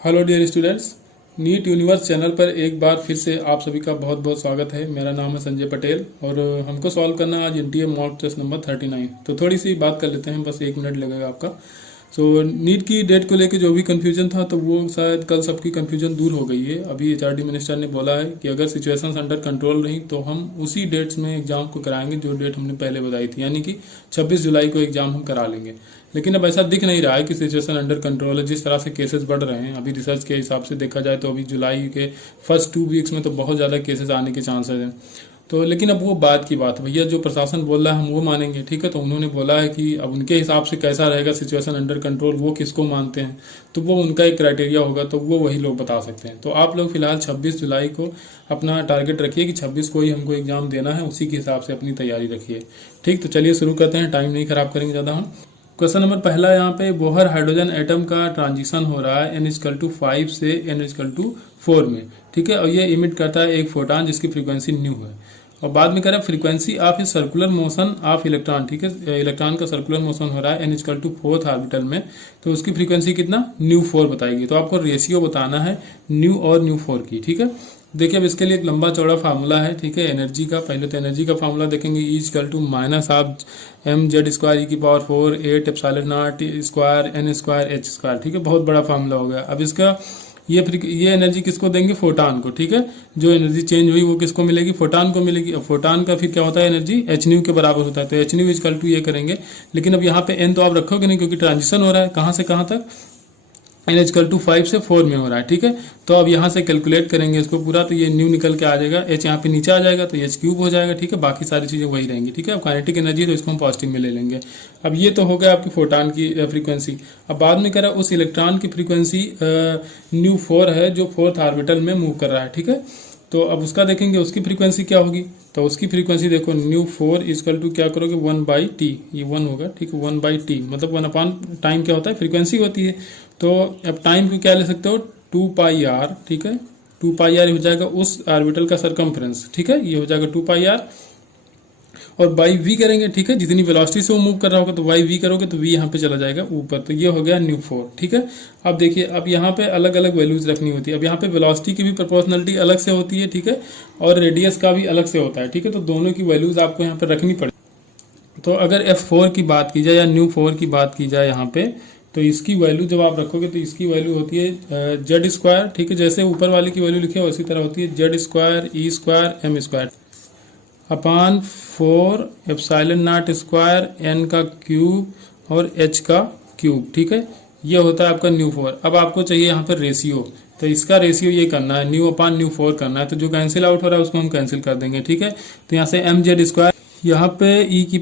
Hello dear students, NEET Universe channel पर एक बार फिर से आप सभी का बहुत बहुत स्वागत है। मेरा नाम है संजय पटेल और हमको सॉल्व करना है आज एनटीए मॉक टेस्ट नंबर 39। तो थोड़ी सी बात कर लेते हैं, बस 1 मिनट लगेगा आपका। नीट की डेट को लेकर जो भी कंफ्यूजन था तो वो शायद कल सबकी कंफ्यूजन दूर हो गई है। अभी एचआरडी मिनिस्टर ने बोला है कि अगर सिचुएशंस अंडर कंट्रोल रही तो हम उसी डेट्स में एग्जाम को कराएंगे जो डेट हमने पहले बताई थी, यानी कि 26 जुलाई को एग्जाम हम करा लेंगे। लेकिन अब ऐसा दिख नहीं रहा है कि सिचुएशन अंडर कंट्रोल है। जिस तरह से केसेस बढ़ रहे हैं अभी रिसर्च के हिसाब से देखा जाए तो अभी जुलाई के फर्स्ट 2 वीक्स में तो बहुत ज़्यादा केसेस आने के चांसेस हैं। तो लेकिन अब वो बात की बात है, भैया जो प्रशासन बोल रहा है हम वो मानेंगे, ठीक है। तो उन्होंने बोला है कि अब उनके हिसाब से कैसा रहेगा सिचुएशन अंडर कंट्रोल, वो किसको मानते हैं, तो वो उनका एक क्राइटेरिया होगा, तो वो वही लोग बता सकते हैं। तो आप लोग फिलहाल 26 जुलाई को अपना टारगेट रखिए कि 26 को ही हमको एग्जाम देना है, उसी के हिसाब से अपनी तैयारी रखिए। ठीक, तो चलिए शुरू करते हैं, टाइम नहीं खराब करेंगे ज़्यादा हम। क्वेश्चन नंबर पहला, यहाँ पे बोहर हाइड्रोजन एटम का ट्रांजिशन हो रहा है n=5 से n=4 में, ठीक है। और ये इमिट करता है एक फोटॉन जिसकी फ्रीक्वेंसी न्यू है। और बाद में करें frequency of circular motion of electron, ठीक है। इलेक्ट्रॉन का सर्कुलर मोशन हो रहा है n=4th ऑर्बिटल में, तो उसकी फ्रीक्वेंसी कितना न्यू 4 बताएगी। तो आपको रेशियो बताना है न्यू और न्यू 4 की, ठीक है। देखिए अब इसके लिए एक लंबा चौड़ा फार्मूला है, ठीक है। एनर्जी का पहले तो एनर्जी का फार्मूला देखेंगे, E=-12m² 8 epsilon not square n square h square, ठीक है। बहुत बड़ा फार्मूला हो गया। अब इसका ये एनर्जी किसको देंगे, फोटान को, ठीक है। जो एनर्जी चेंज हुई वो किसको मिलेगी, फोटान को मिलेगी। अब फोटान का फिर क्या होता है एनर्जी h के बराबर होता है, तो h ये करेंगे। लेकिन अब यहाँ पे n तो आप रखोगे नहीं क्योंकि ट्रांजिशन हो रहा है, कहाँ से कहाँ तक, n=5 से 4 में हो रहा है, ठीक है। तो अब यहाँ से कैलकुलेट करेंगे इसको पूरा, तो ये न्यू निकल के आ जाएगा, h यहाँ पे नीचे आ जाएगा तो h³ हो जाएगा, ठीक है। बाकी सारी चीज़ें वही रहेंगी, ठीक है। अब काइनेटिक एनर्जी तो इसको हम पॉजिटिव में ले लेंगे। अब ये तो हो गया आपकी फोटान की फ्रीक्वेंसी। अब बाद में करा उस इलेक्ट्रॉन की फ्रीक्वेंसी न्यू 4 है जो 4th ऑर्बिटल में मूव कर रहा है, ठीक है। तो अब उसका देखेंगे उसकी फ्रीक्वेंसी क्या होगी। तो उसकी फ्रीक्वेंसी देखो न्यू 4 क्या करोगे 1/t, ये 1 होगा, ठीक है। 1/t मतलब 1/टाइम क्या होता है, फ्रीक्वेंसी होती है। तो अब टाइम को क्या ले सकते हो 2πr, ठीक है। 2πr हो जाएगा उस ऑर्बिटल का सरकमफ्रेंस, ठीक है। ये हो जाएगा 2πr और बाई v करेंगे, ठीक है। जितनी वेलोसिटी से वो मूव कर रहा होगा तो बाई v करोगे तो v यहाँ पे चला जाएगा ऊपर, तो ये हो गया न्यू 4, ठीक है। अब देखिए अब यहाँ पे अलग अलग वैल्यूज रखनी होती है। अब यहाँ पे वेलोसिटी की भी प्रोपोर्शनलिटी अलग से होती है, ठीक है। और रेडियस का भी अलग से होता है, ठीक है। तो दोनों की वैल्यूज आपको यहाँ पे रखनी पड़ेगी। तो अगर f4 की बात की जाए या न्यू 4 की बात की जाए यहाँ पे, तो इसकी वैल्यू जब आप रखोगे तो इसकी वैल्यू होती है z², ठीक है। जैसे ऊपर वाले की वैल्यू लिखे उसी तरह होती है z² E² m² upon 4 epsilon not square n का क्यूब और h का क्यूब, ठीक है। ये होता है आपका न्यू 4। अब आपको चाहिए यहाँ पर रेशियो, तो इसका रेशियो ये करना है न्यू/न्यू 4 करना है। तो जो कैंसिल आउट हो रहा है उसको हम कैंसिल कर देंगे, ठीक है। तो यहाँ से mz², यहाँ पे e⁴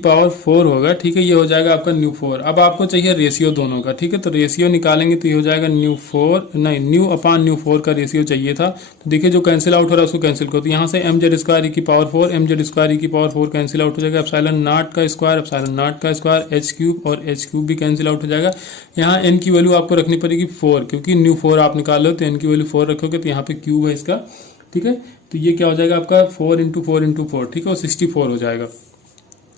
होगा, ठीक है। ये हो जाएगा आपका न्यू 4। अब आपको चाहिए रेशियो दोनों का, ठीक है। तो रेशियो निकालेंगे तो ये हो जाएगा न्यू/न्यू 4 का रेशियो चाहिए था। तो देखिए जो कैंसिल आउट हो रहा है उसको कैंसिल करो, तो यहाँ से mz² e⁴ कैंसिल आउट हो जाएगा। एप्सिलॉन नॉट का स्क्वायर h³ और h³ भी कैंसिल आउट हो जाएगा। यहाँ n की वैल्यू आपको रखनी पड़ेगी 4, क्योंकि न्यू 4 आप निकालो तो n की वैल्यू 4 रखोगे तो यहाँ पे क्यूब है इसका, ठीक है। तो ये क्या हो जाएगा आपका 4 × 4 × 4, ठीक है। और 64 हो जाएगा।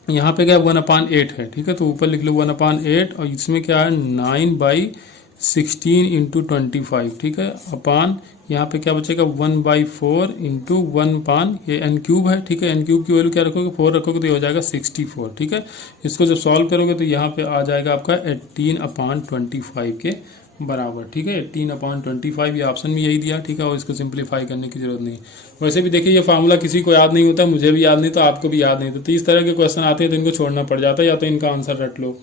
यहाँ पे क्या 1/8 है, ठीक है। तो ऊपर लिख लो 1/8 और इसमें क्या है 9/16 × 25, ठीक है। अपान यहाँ पे क्या बचेगा 1/4 × 1/, ये n³ है, ठीक है। n³ की वैल्यू क्या रखोगे 4 रखोगे तो ये हो जाएगा 64, ठीक है। इसको जब सॉल्व करोगे तो यहाँ पे आ जाएगा आपका 18/25 के बराबर, ठीक है। 18/25 ये ऑप्शन में यही दिया, ठीक है। और इसको सिंप्लीफाई करने की जरूरत नहीं। वैसे भी देखिए ये फार्मूला किसी को याद नहीं होता, मुझे भी याद नहीं तो आपको भी याद नहीं था। तो इस तरह के क्वेश्चन आते हैं तो इनको छोड़ना पड़ जाता है, या तो इनका आंसर रट लो।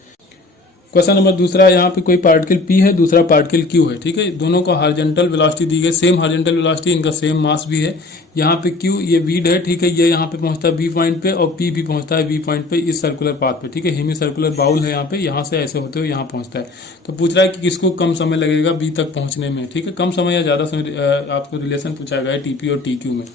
क्वेश्चन नंबर दूसरा, यहाँ पे कोई पार्टिकल P है, दूसरा पार्टिकल Q है, ठीक है। दोनों को हॉरिजॉन्टल वेलोसिटी दी गई, सेम हॉरिजॉन्टल वेलोसिटी, इनका सेम मास भी है। यहाँ पे Q ये V है, ठीक है। ये यहाँ पे पहुंचता है B पॉइंट पे और P भी पहुंचता है B पॉइंट पे इस सर्कुलर पाथ पे, ठीक है। हेमी सर्कुलर बाउल है यहाँ पे, यहाँ से ऐसे होते हुए यहाँ पहुंचता है। तो पूछ रहा है कि किसको कम समय लगेगा B तक पहुंचने में, ठीक है। कम समय या ज्यादा समय आपको रिलेशन पूछा गया है TP और TQ में।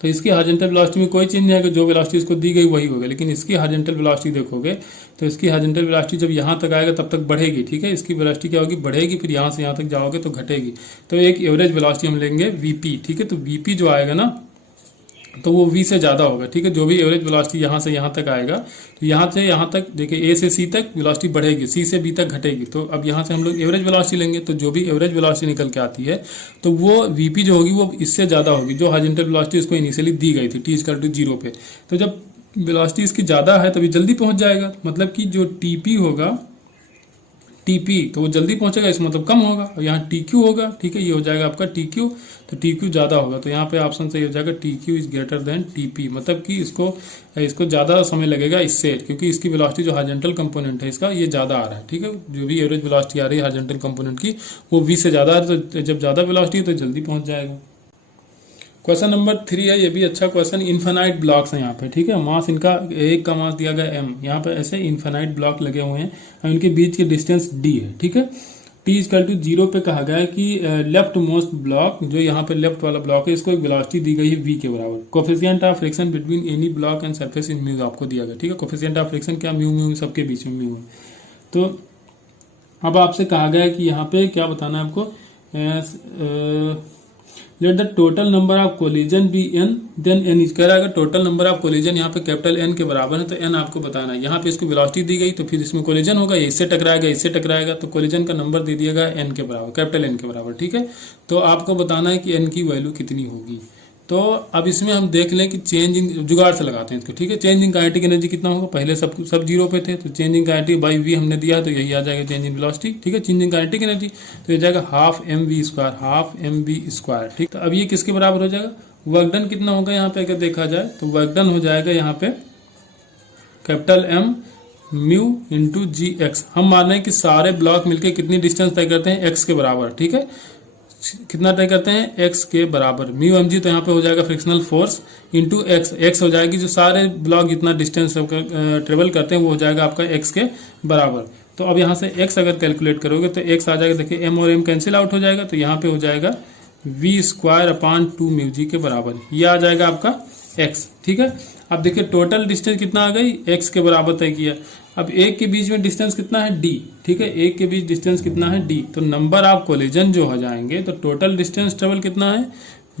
तो इसकी हॉरिजॉन्टल वेलोसिटी में कोई चेंज नहीं है कि जो वेलोसिटी इसको दी गई वही होगा, लेकिन इसकी हॉरिजॉन्टल वेलोसिटी देखोगे तो इसकी हॉरिजॉन्टल वेलोसिटी जब यहाँ तक आएगा तब तक बढ़ेगी, ठीक है। इसकी वेलोसिटी क्या होगी, बढ़ेगी, फिर यहाँ से यहाँ तक जाओगे तो घटेगी। तो एक एवरेज वेलोसिटी हम लेंगे Vp, ठीक है। तो Vp जो आएगा ना तो वो v से ज़्यादा होगा, ठीक है। जो भी एवरेज वेलोसिटी यहाँ से यहाँ तक आएगा, तो यहाँ से यहाँ तक देखिए a से c तक वेलोसिटी बढ़ेगी, c से b तक घटेगी। तो अब यहाँ से हम लोग एवरेज वेलोसिटी लेंगे, तो जो भी एवरेज वेलोसिटी निकल के आती है तो वो vp जो होगी वो इससे ज़्यादा होगी जो हॉरिजॉन्टल वेलोसिटी उसको इनिशियली दी गई थी t=0 पे। तो जब वेलोसिटी इसकी ज़्यादा है तभी जल्दी पहुँच जाएगा, मतलब कि जो tp होगा TP तो वो जल्दी पहुंचेगा, इसका मतलब कम होगा। और यहाँ TQ होगा, ठीक है, ये हो जाएगा आपका TQ, तो TQ ज़्यादा होगा। तो यहाँ पे ऑप्शन सही हो जाएगा TQ is greater than TP, मतलब कि इसको ज़्यादा समय लगेगा इससे, क्योंकि इसकी वेलोसिटी जो हॉरिजॉन्टल कंपोनेंट है इसका ये ज़्यादा आ रहा है, ठीक है। जो भी एवरेज वेलोसिटी आ रही है हॉरिजॉन्टल कंपोनेंट की वो v से ज़्यादा आ रही है, तो जब ज़्यादा वेलोसिटी है तो जल्दी पहुँच जाएगा। क्वेश्चन नंबर 3 है, ये भी अच्छा क्वेश्चन। इन्फिनाइट ब्लॉक्स हैं यहाँ पे, ठीक है। मास इनका एक का मास दिया गया m, यहाँ पे ऐसे इन्फिनाइट ब्लॉक लगे हुए हैं और इनके बीच की डिस्टेंस d है, ठीक है। t=0 पे कहा गया है कि लेफ्ट मोस्ट ब्लॉक, जो यहाँ पे लेफ्ट वाला ब्लॉक है, इसको एक वेलोसिटी दी गई है v के बराबर। Coefficient of friction between any block and surface in mu आपको दिया गया, ठीक है। कोफिशिएंट ऑफ फ्रिक्शन क्या, म्यू सबके बीच में म्यू है। तो अब आपसे कहा गया है कि यहाँ पे क्या बताना है आपको, let the total number of collision be n, then n is कह रहा है अगर टोटल नंबर ऑफ कोलिजन यहाँ पे कैपिटल N के बराबर है तो n आपको बताना है। यहाँ पे इसको वेलोसिटी दी गई तो फिर इसमें कोलिजन होगा, ये इससे टकराएगा इससे टकराएगा, तो कोलिजन का नंबर दे दिया गया n के बराबर, कैपिटल N के बराबर, ठीक है। तो आपको बताना है कि n की वैल्यू कितनी होगी। तो अब इसमें हम देख लें कि चेंज इन, जुगाड़ से लगाते हैं इसको, ठीक है। चेंज इन काइनेटिक एनर्जी कितना होगा, पहले सब जीरो पे थे, तो change in kinetic by v हमने दिया तो यही आ जाएगा चेंज इन वेलोसिटी, ठीक है। चेंज इन काइनेटिक एनर्जी तो ये जाएगा हाफ mv², ठीक। तो अब ये किसके बराबर हो जाएगा, वर्क डन कितना होगा यहाँ पे अगर देखा जाए तो वर्क डन हो जाएगा यहाँ पे capital M mu into GX। हम मान रहे हैं कि सारे ब्लॉक मिलकर कितनी डिस्टेंस तय करते हैं, x के बराबर, ठीक है। कितना तय करते हैं, x के बराबर म्यू mg, तो यहाँ पे हो जाएगा फ्रिक्शनल फोर्स इंटू x हो जाएगी जो सारे ब्लॉक जितना डिस्टेंस ट्रेवल करते हैं वो हो जाएगा आपका x के बराबर। तो अब यहाँ से x अगर कैलकुलेट करोगे तो x आ जाएगा, देखिए m और m कैंसिल आउट हो जाएगा, तो यहाँ पे हो जाएगा v²/2 म्यू जी के बराबर, ये आ जाएगा आपका x, ठीक है। अब देखिए टोटल डिस्टेंस कितना आ गई, x के बराबर तय किया। अब एक के बीच में डिस्टेंस कितना है d, ठीक है, एक के बीच डिस्टेंस कितना है d, तो नंबर ऑफ कोलिजन जो हो जाएंगे तो टोटल डिस्टेंस ट्रेवल कितना है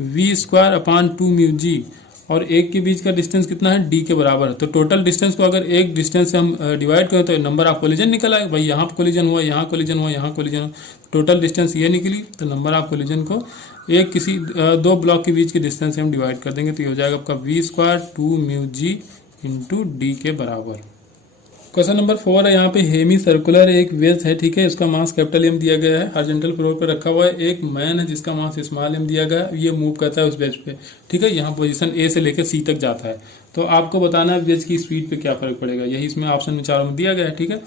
v²/2 म्यू जी, और एक के बीच का डिस्टेंस कितना है d के बराबर है। तो टोटल डिस्टेंस को अगर एक डिस्टेंस से हम डिवाइड करें तो नंबर ऑफ कोलिजन निकल आएगा, भाई यहाँ कोलिजन हुआ, यहाँ कोलिजन हुआ, यहाँ कोलिजन हुआ, टोटल डिस्टेंस ये निकली। तो नंबर ऑफ कोलिजन को एक किसी दो ब्लॉक के बीच के डिस्टेंस से हम डिवाइड कर देंगे तो ये हो जाएगा आपका v²/2 mu G into D के बराबर। क्वेश्चन नंबर 4 है, यहाँ पे हेमी सर्कुलर एक वेज है, ठीक है। इसका मास कैपिटल M दिया गया है, हॉरिजॉन्टल फ्लोर पे रखा हुआ है। एक मैन है जिसका मास स्मॉल m दिया गया है, ये मूव करता है उस वेज पे, ठीक है। यहाँ पोजीशन A से लेकर C तक जाता है। तो आपको बताना है वेज की स्पीड पे क्या फर्क पड़ेगा, यही इसमें ऑप्शन में 4 में दिया गया है, ठीक है।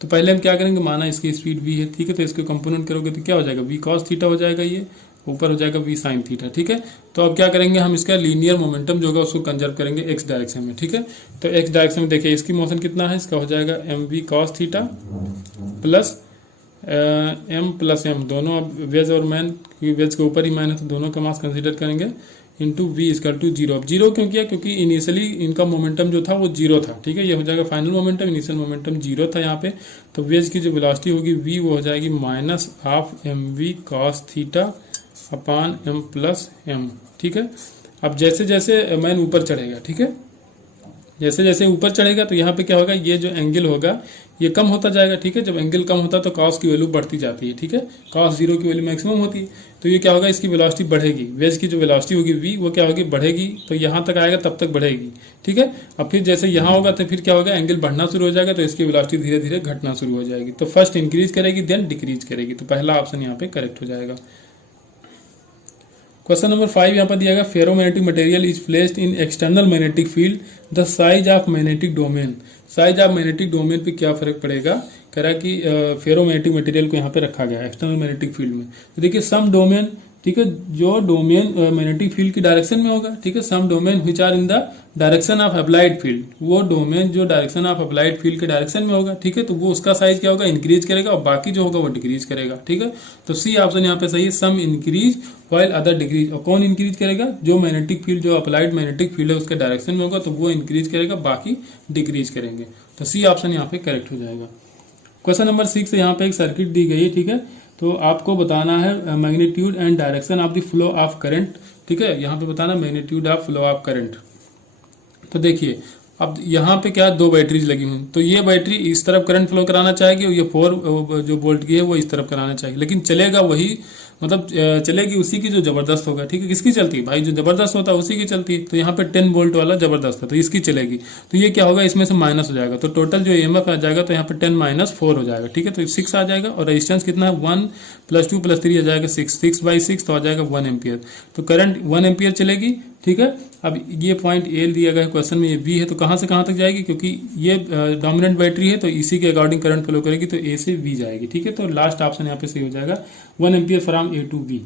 तो पहले हम क्या करेंगे, माना इसकी स्पीड v है, ठीक है, तो इसको कंपोनेंट करोगे तो क्या हो जाएगा, v cos थीटा हो जाएगा, ये ऊपर हो जाएगा v sin थीटा, ठीक है। तो अब क्या करेंगे, हम इसका लीनियर मोमेंटम जो होगा उसको कंजर्व करेंगे x डायरेक्शन में, ठीक है। तो x डायरेक्शन में देखिए इसकी मोशन कितना है, इसका हो जाएगा mv cos theta plus m plus m, दोनों अब वेज और मैन, क्योंकि वेज के ऊपर ही मैन है तो दोनों का मास कंसिडर करेंगे, इंटू v=0। अब जीरो क्यों किया, क्योंकि इनिशियली इनका मोमेंटम जो था वो जीरो था, ठीक है। ये हो जाएगा final momentum, initial momentum zero था यहाँ पे। तो वेज की जो वेलोसिटी होगी v वो हो जाएगी -12mv cos theta upon m plus m, ठीक है। अब जैसे जैसे मैन ऊपर चढ़ेगा, ठीक है, जैसे जैसे ऊपर चढ़ेगा तो यहाँ पे क्या होगा, ये जो एंगल होगा ये कम होता जाएगा, ठीक है। जब एंगल कम होता है तो कॉस की वैल्यू बढ़ती जाती है, ठीक है। cos 0 की वैल्यू मैक्सिमम होती है, तो ये क्या होगा, इसकी वेलोसिटी बढ़ेगी, वेज की जो वेलोसिटी होगी v वो क्या होगी, बढ़ेगी। तो यहाँ तक आएगा तब तक बढ़ेगी, ठीक है। अब फिर जैसे यहाँ होगा तो फिर क्या होगा, एंगल बढ़ना शुरू हो जाएगा तो इसकी वेलोसिटी धीरे धीरे घटना शुरू हो जाएगी। तो फर्स्ट इंक्रीज करेगी देन डिक्रीज करेगी, तो पहला ऑप्शन यहाँ पे करेक्ट हो जाएगा। क्वेश्चन नंबर 5 यहाँ पर दिया गया, ferromagnetic material is placed in external magnetic field, the size of magnetic domain. Size of magnetic domain पे क्या फर्क पड़ेगा, कह रहा है कि फेरोमैग्नेटिक मटेरियल को यहाँ पे रखा गया है एक्सटर्नल मैग्नेटिक फील्ड में। तो देखिए सम डोमेन, ठीक है, जो डोमेन मैग्नेटिक फील्ड की डायरेक्शन में होगा, ठीक है, some domain which are in the direction of applied field, वो डोमेन जो डायरेक्शन ऑफ अप्लाइड फील्ड के डायरेक्शन में होगा, ठीक है, तो वो उसका साइज क्या होगा, इंक्रीज करेगा, और बाकी जो होगा वो डिक्रीज करेगा, ठीक है। तो सी ऑप्शन यहाँ पे सही है, सम इंक्रीज व्हाइल अदर डिक्रीज। और कौन इंक्रीज करेगा, जो मैग्नेटिक फील्ड, जो अप्लाइड मैग्नेटिक फील्ड है उसके डायरेक्शन में होगा तो वो इंक्रीज करेगा, बाकी डिक्रीज करेंगे। तो सी ऑप्शन यहाँ पे करेक्ट हो जाएगा। क्वेश्चन नंबर 6 यहाँ पे एक सर्किट दी गई है, ठीक है। तो आपको बताना है magnitude and direction of the flow of current ठीक है, यहाँ पे बताना magnitude of flow of current. तो देखिए अब यहाँ पे क्या दो बैटरीज लगी हुई, तो ये बैटरी इस तरफ करंट फ्लो कराना चाहेगी और ये 4 जो वोल्ट की है वो इस तरफ कराना चाहिए, लेकिन चलेगा वही, मतलब चलेगी उसी की जो जबरदस्त होगा। ठीक है, किसकी चलती है भाई, जो जबरदस्त होता है उसी की चलती है। तो यहाँ पे 10 वोल्ट वाला जबरदस्त है तो इसकी चलेगी, तो ये क्या होगा, इसमें से माइनस हो जाएगा, तो टोटल जो ईएमएफ आ जाएगा तो यहाँ पे 10 माइनस 4 हो जाएगा। ठीक है, तो 6 आ जाएगा और रेजिस्टेंस कितना है 1 + 2 + 3 आ जाएगा 6/6 तो आ जाएगा 1 एम्पियर। तो करंट 1 एम्पियर चलेगी। ठीक है, अब ये पॉइंट ए दिया गया है क्वेश्चन में, ये बी है, तो कहाँ से कहाँ तक जाएगी, क्योंकि ये डोमिनेंट बैटरी है तो इसी के अकॉर्डिंग करंट फ्लो करेगी, तो ए से बी जाएगी। ठीक है, तो लास्ट ऑप्शन यहाँ पे सही हो जाएगा 1 ampere from A to B.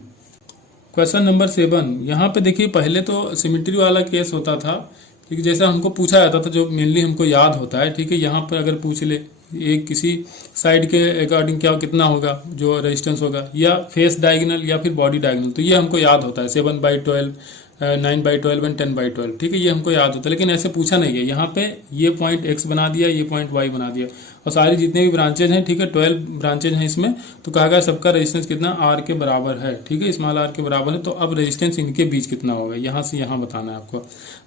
Question number 7, यहाँ पे देखिए पहले तो सिमेट्री वाला केस होता था, ठीक है, जैसा हमको पूछा जाता था जो मेनली हमको याद होता है। ठीक है, यहाँ पर अगर पूछ ले एक किसी साइड के अकॉर्डिंग क्या कितना होगा जो रेजिस्टेंस होगा, या फेस डायगोनल या फिर बॉडी डायगोनल, तो ये हमको याद होता है 7/12, 9/12 एंड 10/12। ठीक है, ये हमको याद होता है, लेकिन ऐसे पूछा नहीं है। यहाँ पे ये पॉइंट एक्स बना दिया, ये पॉइंट वाई बना दिया, और सारी जितने भी ब्रांचेज हैं, ठीक है 12 ब्रांचेज हैं इसमें, तो कहा गया सबका रेजिस्टेंस कितना आर के बराबर है। ठीक है, स्मॉल आर के बराबर है, तो अब रेजिस्टेंस इनके बीच कितना होगा, यहाँ से यहाँ बताना है आपको।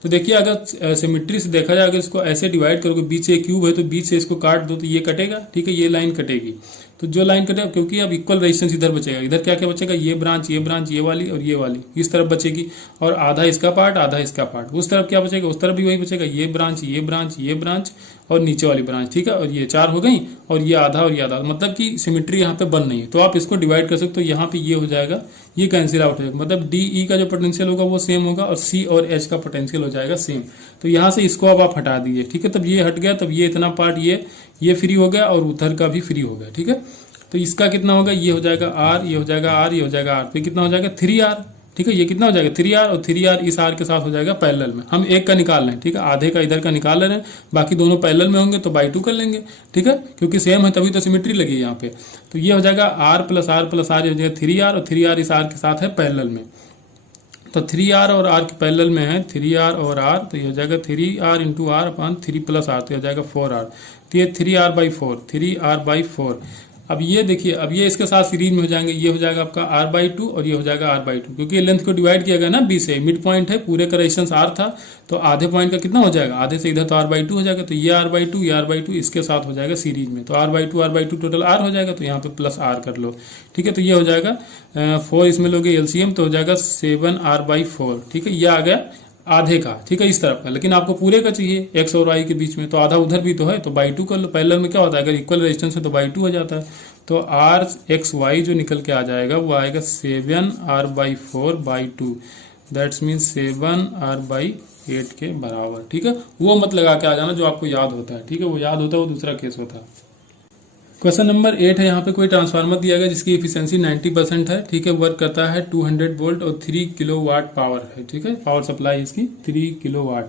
तो देखिए अगर सिमेट्री से देखा जाए, अगर इसको ऐसे डिवाइड करोगे, बीच से क्यूब है तो बीच से इसको काट दो तो ये कटेगा। ठीक है, ये लाइन कटेगी, तो जो लाइन कटेगा, क्योंकि अब इक्वल रेजिस्टेंस इधर बचेगा, इधर क्या क्या बचेगा, ये ब्रांच ये वाली और ये वाली इस तरफ बचेगी, और आधा इसका पार्ट आधा इसका पार्ट। उस तरफ क्या बचेगा, उस तरफ भी वही बचेगा, ये ब्रांच और नीचे वाली ब्रांच। ठीक है, और ये 4 हो गई, और ये आधा और ये आधा, मतलब कि सिमेट्री यहाँ पे बन नहीं है, तो आप इसको डिवाइड कर सकते हो। यहाँ पे ये हो जाएगा, ये कैंसिल आउट हो जाएगा, मतलब डी ई का जो पोटेंशियल होगा वो सेम होगा, और सी और एच का पोटेंशियल हो जाएगा सेम। तो यहाँ से इसको अब आप हटा दीजिए। ठीक है, तब ये हट गया, तब ये इतना पार्ट ये फ्री हो गया, और उधर का भी फ्री हो गया। ठीक है, तो इसका कितना होगा, ये हो जाएगा आर, ये हो जाएगा आर, ये हो जाएगा आर, तो कितना हो जाएगा 3R। ठीक है, ये कितना हो जाएगा 3R, और 3R इस आर के साथ हो जाएगा पैरेलल में। हम एक का निकाल रहे हैं, ठीक है, आधे का इधर का निकाल रहे हैं, बाकी दोनों पैरेलल में होंगे तो बाई 2 कर लेंगे। ठीक है, क्योंकि सेम है तभी तो सिमेट्री लगी यहाँ पे। तो ये हो जाएगा R + R + R, ये हो जाएगा 3R, और 3R इस आर के साथ है पैरेलल में। तो 3R और R के पैरेलल में है, 3R और R, तो ये हो जाएगा 3R × R / 3 + R, तो ये हो जाएगा 4R। तो ये 3R/4। अब ये देखिए, अब ये इसके साथ सीरीज में हो जाएंगे, ये हो जाएगा आपका R/2 और ये हो जाएगा R/2, क्योंकि ये लेंथ को डिवाइड किया गया ना बी से, मिड पॉइंट है, पूरे का रेजिस्टेंस R था, तो आधे पॉइंट का कितना हो जाएगा, आधे से इधर तो R/2 हो जाएगा, तो ये R/2 इसके साथ हो जाएगा सीरीज में, तो R/2 टोटल R हो जाएगा, तो यहाँ पे प्लस R कर लो। ठीक है, तो ये हो जाएगा 4, इसमें लोगे एलसीएम तो हो जाएगा 7R/4। ठीक है, ये आ गया आधे का। ठीक है, इस तरफ का, लेकिन आपको पूरे का चाहिए एक्स और वाई के बीच में, तो आधा उधर भी तो है, तो बाई 2 कर लो। पैरेलल में क्या होता है, अगर इक्वल रेजिस्टेंस है तो बाई 2 हो जाता है, तो RXY जो निकल के आ जाएगा वो आएगा 7R/4/2, दैट्स मीन 7R/8 के बराबर। ठीक है, वो मत लगा के आ जाना जो आपको याद होता है। ठीक है, वो याद होता है वो दूसरा केस होता है। क्वेश्चन नंबर 8 है, यहाँ पे कोई ट्रांसफार्मर दिया गया जिसकी एफिशिएंसी 90% है। ठीक है, वर्क करता है 200 वोल्ट और 3 किलोवाट पावर है। ठीक है, पावर सप्लाई इसकी 3 किलोवाट।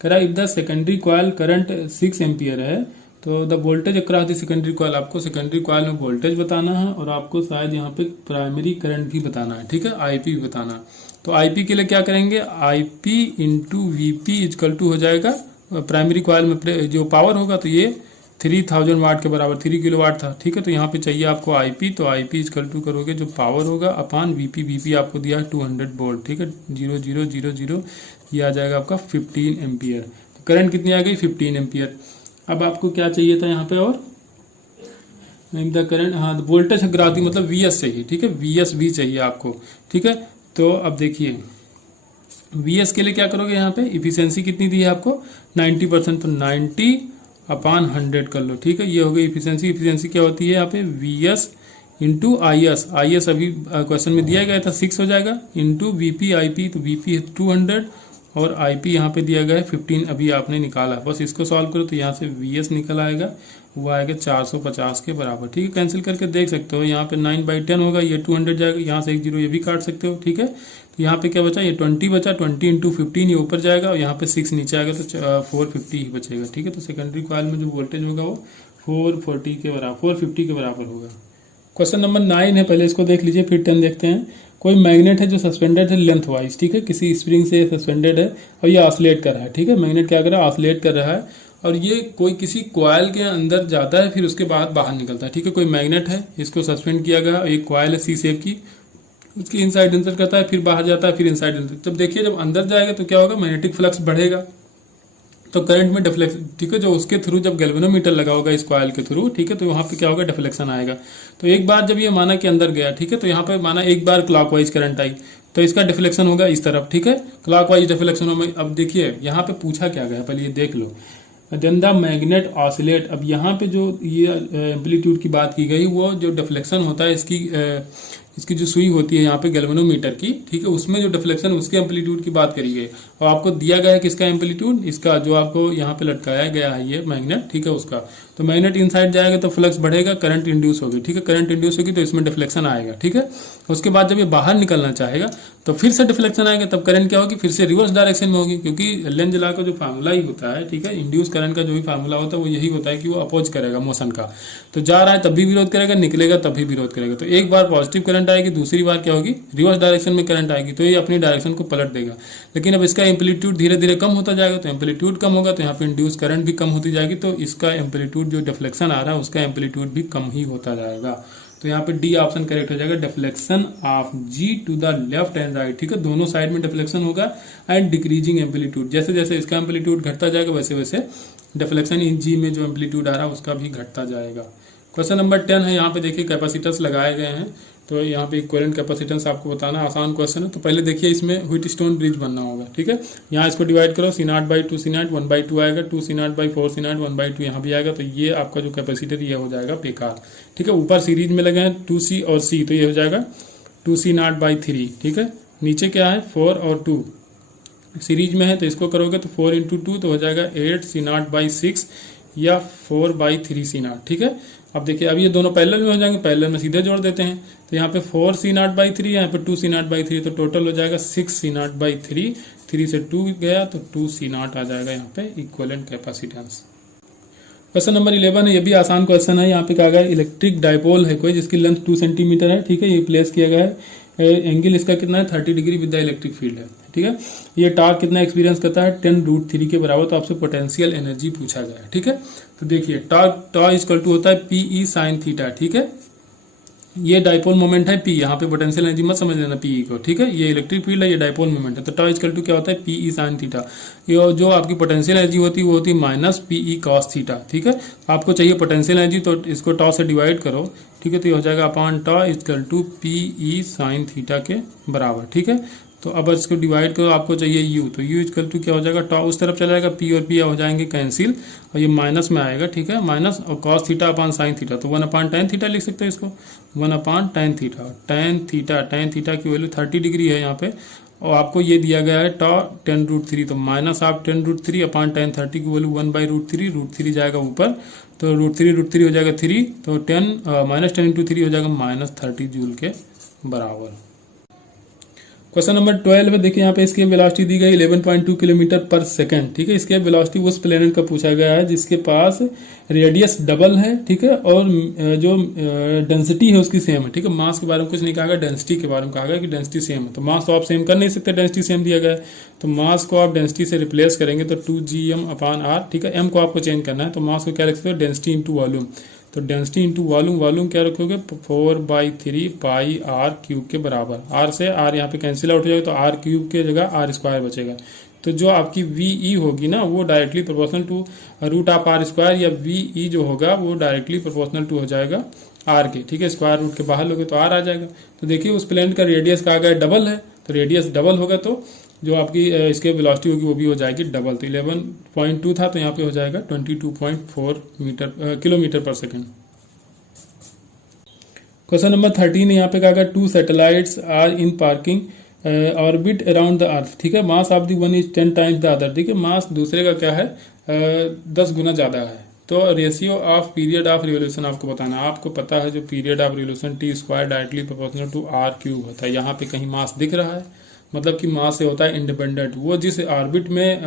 कह रहा है if the secondary coil current 6 ampere है, तो the voltage across the secondary coil, आपको सेकेंडरी कॉइल में वोल्टेज बताना है, और आपको शायद यहाँ पे प्राइमरी करंट भी बताना है। ठीक है, आईपी भी बताना है। तो आईपी के लिए क्या करेंगे, आईपी × वीपी = हो जाएगा प्राइमरी कॉइल में जो पावर होगा, तो ये 3000 वाट के बराबर, 3 किलोवाट था। ठीक है, तो यहाँ पे चाहिए आपको आईपी, तो आईपी = करोगे जो पावर होगा अपान वीपी। वीपी आपको दिया है 200 वोल्ट। ठीक है, 0000, ये आ जाएगा आपका 15 एम्पियर। तो करंट कितनी आ गई 15 एम्पियर। अब आपको क्या चाहिए था यहाँ पे, और द करंट, हाँ वोल्टेज ग्राफ मतलब VS चाहिए। ठीक है, VS भी चाहिए आपको। ठीक है, तो अब देखिए VS के लिए क्या करोगे, यहाँ पे इफिशियंसी कितनी दी है आपको 90%, तो 90/100 कर लो। ठीक है, ये हो गई इफिशियंसी। इफिशियंसी क्या होती है यहाँ पे VS × IS। IS अभी क्वेश्चन में दिया गया था 6 हो जाएगा, × VP IP, तो VP है 200 और IP यहाँ पे दिया गया है 15, अभी आपने निकाला। बस इसको सॉल्व करो तो यहाँ से VS निकल आएगा, वो आएगा 450 के बराबर। ठीक है, कैंसिल करके देख सकते हो, यहाँ पे 9/10 होगा, ये 200 जाएगा, यहाँ से 1 0 ये भी काट सकते हो। ठीक है, तो यहाँ पे क्या बचा, ये 20 बचा, 20 × 15 ये ऊपर जाएगा, और यहाँ पे 6 नीचे आएगा, तो 450 ही बचेगा। ठीक है, तो सेकेंडरी कॉइल में जो वोल्टेज होगा वो 450 के बराबर होगा। क्वेश्चन नंबर 9 है, पहले इसको देख लीजिए फिर 10 देखते हैं। कोई मैग्नेट है जो सस्पेंडेड है लेंथ वाइज। ठीक है, किसी स्प्रिंग से सस्पेंडेड है और ये ऑसिलेट कर रहा है। ठीक है, मैग्नेट क्या कर रहा है, ऑसिलेट कर रहा है, और ये कोई किसी कॉइल के अंदर जाता है, फिर उसके बाद बाहर निकलता है। ठीक है, कोई मैग्नेट है, इसको सस्पेंड किया गया, एक कॉइल है सी शेप की, उसकी इनसाइड इंसर्ट करता है, फिर बाहर जाता है, फिर इनसाइड इंसर्ट। जब देखिए जब अंदर जाएगा तो क्या होगा, मैग्नेटिक फ्लक्स बढ़ेगा, तो करंट में डिफ्लेक्शन, ठीक है, जो उसके थ्रू जब गैल्वेनोमीटर लगा होगा इस कॉइल के थ्रू, ठीक है, तो वहां पे क्या होगा, डिफ्लेक्शन आएगा। तो एक बार जब ये माना कि अंदर गया, ठीक है, तो यहाँ पे माना एक बार क्लॉकवाइज करंट आई, तो इसका डिफ्लेक्शन होगा इस तरफ, ठीक है, क्लॉकवाइज डिफ्लेक्शन होगा। अब देखिए यहाँ पे पूछा क्या गया, पहले ये देख लो, देन द मैग्नेट ऑसिलेट। अब यहाँ पे जो ये एम्पलीट्यूड की बात की गई, वो जो डिफ्लेक्शन होता है इसकी जो सुई होती है यहाँ पे गैल्वेनोमीटर की, ठीक है, उसमें जो डिफ्लेक्शन उसके एम्पलीट्यूड की बात करी गई, और आपको दिया गया है किसका एम्पलीट्यूड, इसका जो आपको यहाँ पे लटकाया गया है ये मैग्नेट, ठीक है, उसका। तो मैग्नेट इनसाइड जाएगा तो फ्लक्स बढ़ेगा, करंट इंड्यूस होगी, ठीक है, करंट इंड्यूस होगी तो इसमें डिफ्लेक्शन आएगा, ठीक है। उसके बाद जब ये बाहर निकलना चाहेगा तो फिर से डिफ्लेक्शन आएगा, तब करंट क्या होगी, फिर से रिवर्स डायरेक्शन में होगी, क्योंकि लेंज लॉ का जो फार्मूला ही होता है, ठीक है, इंड्यूस करंट का जो भी फार्मूला होता है वो यही होता है कि वो अपोज करेगा मोशन का। तो जा रहा है तब भी विरोध करेगा, निकलेगा तब भी विरोध करेगा। तो एक बार पॉजिटिव करंट आएगी, दूसरी बार क्या होगी, रिवर्स डायरेक्शन में करंट आएगी, तो ये अपनी डायरेक्शन को पलट देगा। लेकिन अब इसका एम्पलीट्यूड धीरे धीरे कम होता जाएगा, तो एम्पलीट्यूड कम होगा तो यहाँ पे इंड्यूस करंट भी कम होती जाएगी, तो इसका एम्पलीट्यूड जो डिफ्लेक्शन आ रहा है उसका एम्पलीट्यूड भी कम ही होता जाएगा। तो यहाँ पे डी ऑप्शन करेक्ट हो जाएगा, deflection of G to the left and right, ठीक है, दोनों साइड में डिफ्लेक्शन होगा एंड डिक्रीजिंग एम्पलीट्यूड, जैसे जैसे इसका एम्पलीट्यूड घटता जाएगा वैसे वैसे डिफ्लेक्शन इन जी में जो एम्पलीट्यूड आ रहा है उसका भी घटता जाएगा। क्वेश्चन नंबर 10 है, यहाँ पे देखिए कैपेसिटर्स लगाए गए हैं, तो यहाँ पे इक्विवेलेंट कैपेसिटेंस आपको बताना आसान क्वेश्चन है। तो पहले देखिए इसमें व्हीटस्टोन ब्रिज बनना होगा, ठीक है, यहाँ इसको डिवाइड करो, C0/2 C0 1/2 आएगा, 2 C0/4 C0 1/2 यहाँ भी आएगा, तो ये आपका जो कैपेसिटर ये हो जाएगा बेकार, ठीक है। ऊपर सीरीज में लगे हैं 2C और C, तो ये हो जाएगा 2C0/3, ठीक है। नीचे क्या है 4 और 2 सीरीज में है, तो इसको करोगे तो 4 × 2 तो हो जाएगा 8 C0/6 या 4/3 C0, ठीक है। अब देखिए अब ये दोनों पैरेलल में हो जाएंगे, पैरेलल में सीधे जोड़ देते हैं, तो यहाँ पे 4 C0/3, यहाँ पे 2 C0/3, तो टोटल हो जाएगा 6 C0/3, 3 से 2 गया तो 2 C0 आ जाएगा यहाँ पे इक्विवेलेंट कैपेसिटेंस। क्वेश्चन नंबर 11 है, ये भी आसान क्वेश्चन है। यहाँ पे कहा गया इलेक्ट्रिक डायपोल है कोई जिसकी लेंथ 2 सेंटीमीटर है, ठीक है, ये प्लेस किया गया है, एंगल इसका कितना है 30 degree with the electric field है, ठीक है। ये टॉर्क कितना एक्सपीरियंस करता है 10√3 के बराबर, तो आपसे पोटेंशियल एनर्जी पूछा गया है, ठीक है। तो देखिए टॉर्क इक्वल टू होता है PE sin थीटा, ठीक है। ये डाइपोल मोमेंट है P, यहाँ पे पोटेंशियल एनर्जी मत समझ लेना PE को, ठीक है, ये इलेक्ट्रिक फील्ड है, ये डाइपोल मोमेंट है। तो टॉ इक्वल टू क्या होता है PE sin थीटा, ये जो आपकी पोटेंशियल एनर्जी होती है वो होती है -PE cos थीटा, ठीक है। आपको चाहिए पोटेंशियल एनर्जी, तो इसको टॉ से डिवाइड करो, ठीक है, तो ये हो जाएगा upon tau equal to PE sin theta के बराबर, ठीक है। तो अब इसको डिवाइड करो, आपको चाहिए u, तो u इक्वल टू क्या हो जाएगा, टॉ उस तरफ चला जाएगा, p और p हो जाएंगे कैंसिल, और ये माइनस में आएगा, ठीक है, माइनस और cos theta upon sine theta, तो 1/tan थीटा लिख सकते हैं इसको, 1/tan थीटा। tan थीटा की वैल्यू 30 डिग्री है यहाँ पे, और आपको ये दिया गया है टॉ 10√3, तो माइनस आप 10√3 अपॉन tan 30 की वैल्यू 1/√3, √3 जाएगा ऊपर, तो √3 हो जाएगा 3, तो 10 -10 × 3 हो जाएगा -30 जूल के बराबर। क्वेश्चन नंबर 12 में देखिए यहाँ पे इसकी वेलोसिटी दी गई 11.2 किलोमीटर पर सेकंड, ठीक है। इसके वेलोसिटी उस प्लेनेट का पूछा गया है जिसके पास रेडियस डबल है, ठीक है, और जो डेंसिटी है उसकी सेम है, ठीक है। मास के बारे में कुछ नहीं कहा गया, डेंसिटी के बारे में कहा गया कि डेंसिटी सेम है, तो मास तो आप सेम कर नहीं सकते, डेंसिटी सेम दिया गया है, तो मास को आप डेंसिटी से रिप्लेस करेंगे तो 2gm/r, ठीक है। m को आपको चेंज करना है, तो मास को क्या रख सकते हो, डेंसिटी इंटू वॉल्यूम, तो डेंसिटी इंटू वॉल्यूम क्या रखोगे 4/3 पाई r क्यूब के बराबर, r से r यहाँ पे कैंसिल आउट हो जाएगा, तो r क्यूब के जगह r² बचेगा। तो जो आपकी VE होगी ना वो डायरेक्टली प्रोपोर्शनल टू √r², या VE जो होगा वो डायरेक्टली प्रोपोर्शनल टू हो जाएगा r के, ठीक है, स्क्वायर रूट के बाहर लोगे तो r आ जाएगा। तो देखिए उस प्लेनेट का रेडियस कहा गया डबल है, तो रेडियस डबल होगा तो जो आपकी इसके वेलोसिटी होगी वो भी हो जाएगी डबल, तो 11.2 था तो यहाँ पे हो जाएगा 22.4 किलोमीटर पर सेकंड। क्वेश्चन नंबर 13 यहाँ पे कहा गया 2 satellites are in parking orbit around the earth, ठीक है, mass of the one is 10 times the other, ठीक है, मास दूसरे का क्या है 10 गुना ज़्यादा है। तो ratio of period of revolution आपको बताना है, आपको पता है जो period of revolution t² directly proportional to r³ होता है। यहाँ पे कहीं मास दिख रहा है, मतलब कि मास से होता है इंडिपेंडेंट, वो जिस ऑर्बिट में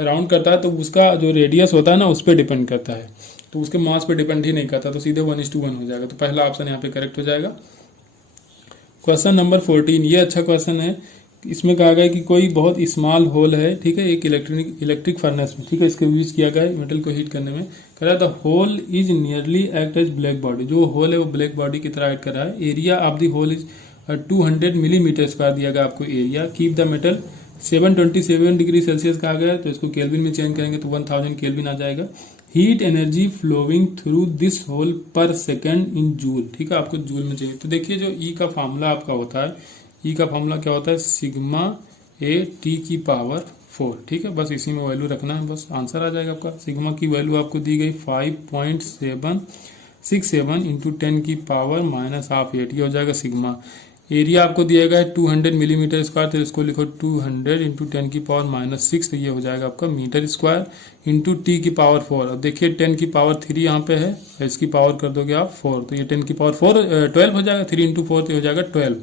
राउंड करता है तो उसका जो रेडियस होता है ना उस पर डिपेंड करता है, तो उसके मास पे डिपेंड ही नहीं करता, तो सीधे 1:1 हो जाएगा, तो पहला ऑप्शन यहाँ पे करेक्ट हो जाएगा। क्वेश्चन नंबर 14, ये अच्छा क्वेश्चन है, इसमें कहा गया कि कोई बहुत स्मॉल होल है, ठीक है, एक इलेक्ट्रिक फर्नेस में, ठीक है, इसका यूज किया गया है मेटल को हीट करने में, कह रहा है the hole is nearly act as black body, जो होल है वो ब्लैक बॉडी की तरह एक्ट कर रहा है, area of the hole is और 200 मिलीमीटर स्क्वायर दिया गया आपको area. Keep the metal 727 degree Celsius कहा गया है, तो इसको केल्विन में चेंज करेंगे तो 1000 केल्विन आ जाएगा। Heat energy flowing through this hole per second in joule, ठीक है, आपको जूल में चाहिए। तो देखिए जो ई का फॉर्मूला आपका होता है, ई का फॉर्मूला क्या होता है, सिग्मा ए टी की पावर 4, ठीक है, बस इसी में वैल्यू रखना है, बस आंसर आ जाएगा आपका। सिग्मा की वैल्यू आपको दी गई 5.767 इंटू 10 की पावर -8, ये हो जाएगा सिग्मा। एरिया आपको दिया गया है 200 मिलीमीटर स्क्वायर, तो इसको लिखो 200 इंटू 10 की पावर -6, तो ये हो जाएगा आपका मीटर स्क्वायर इंटू टी की पावर 4। अब देखिए 10 की पावर 3 यहाँ पे है, इसकी पावर कर दोगे आप 4, तो ये 10 की पावर 4 12 हो जाएगा, 3 इंटू 4 तो हो जाएगा 12,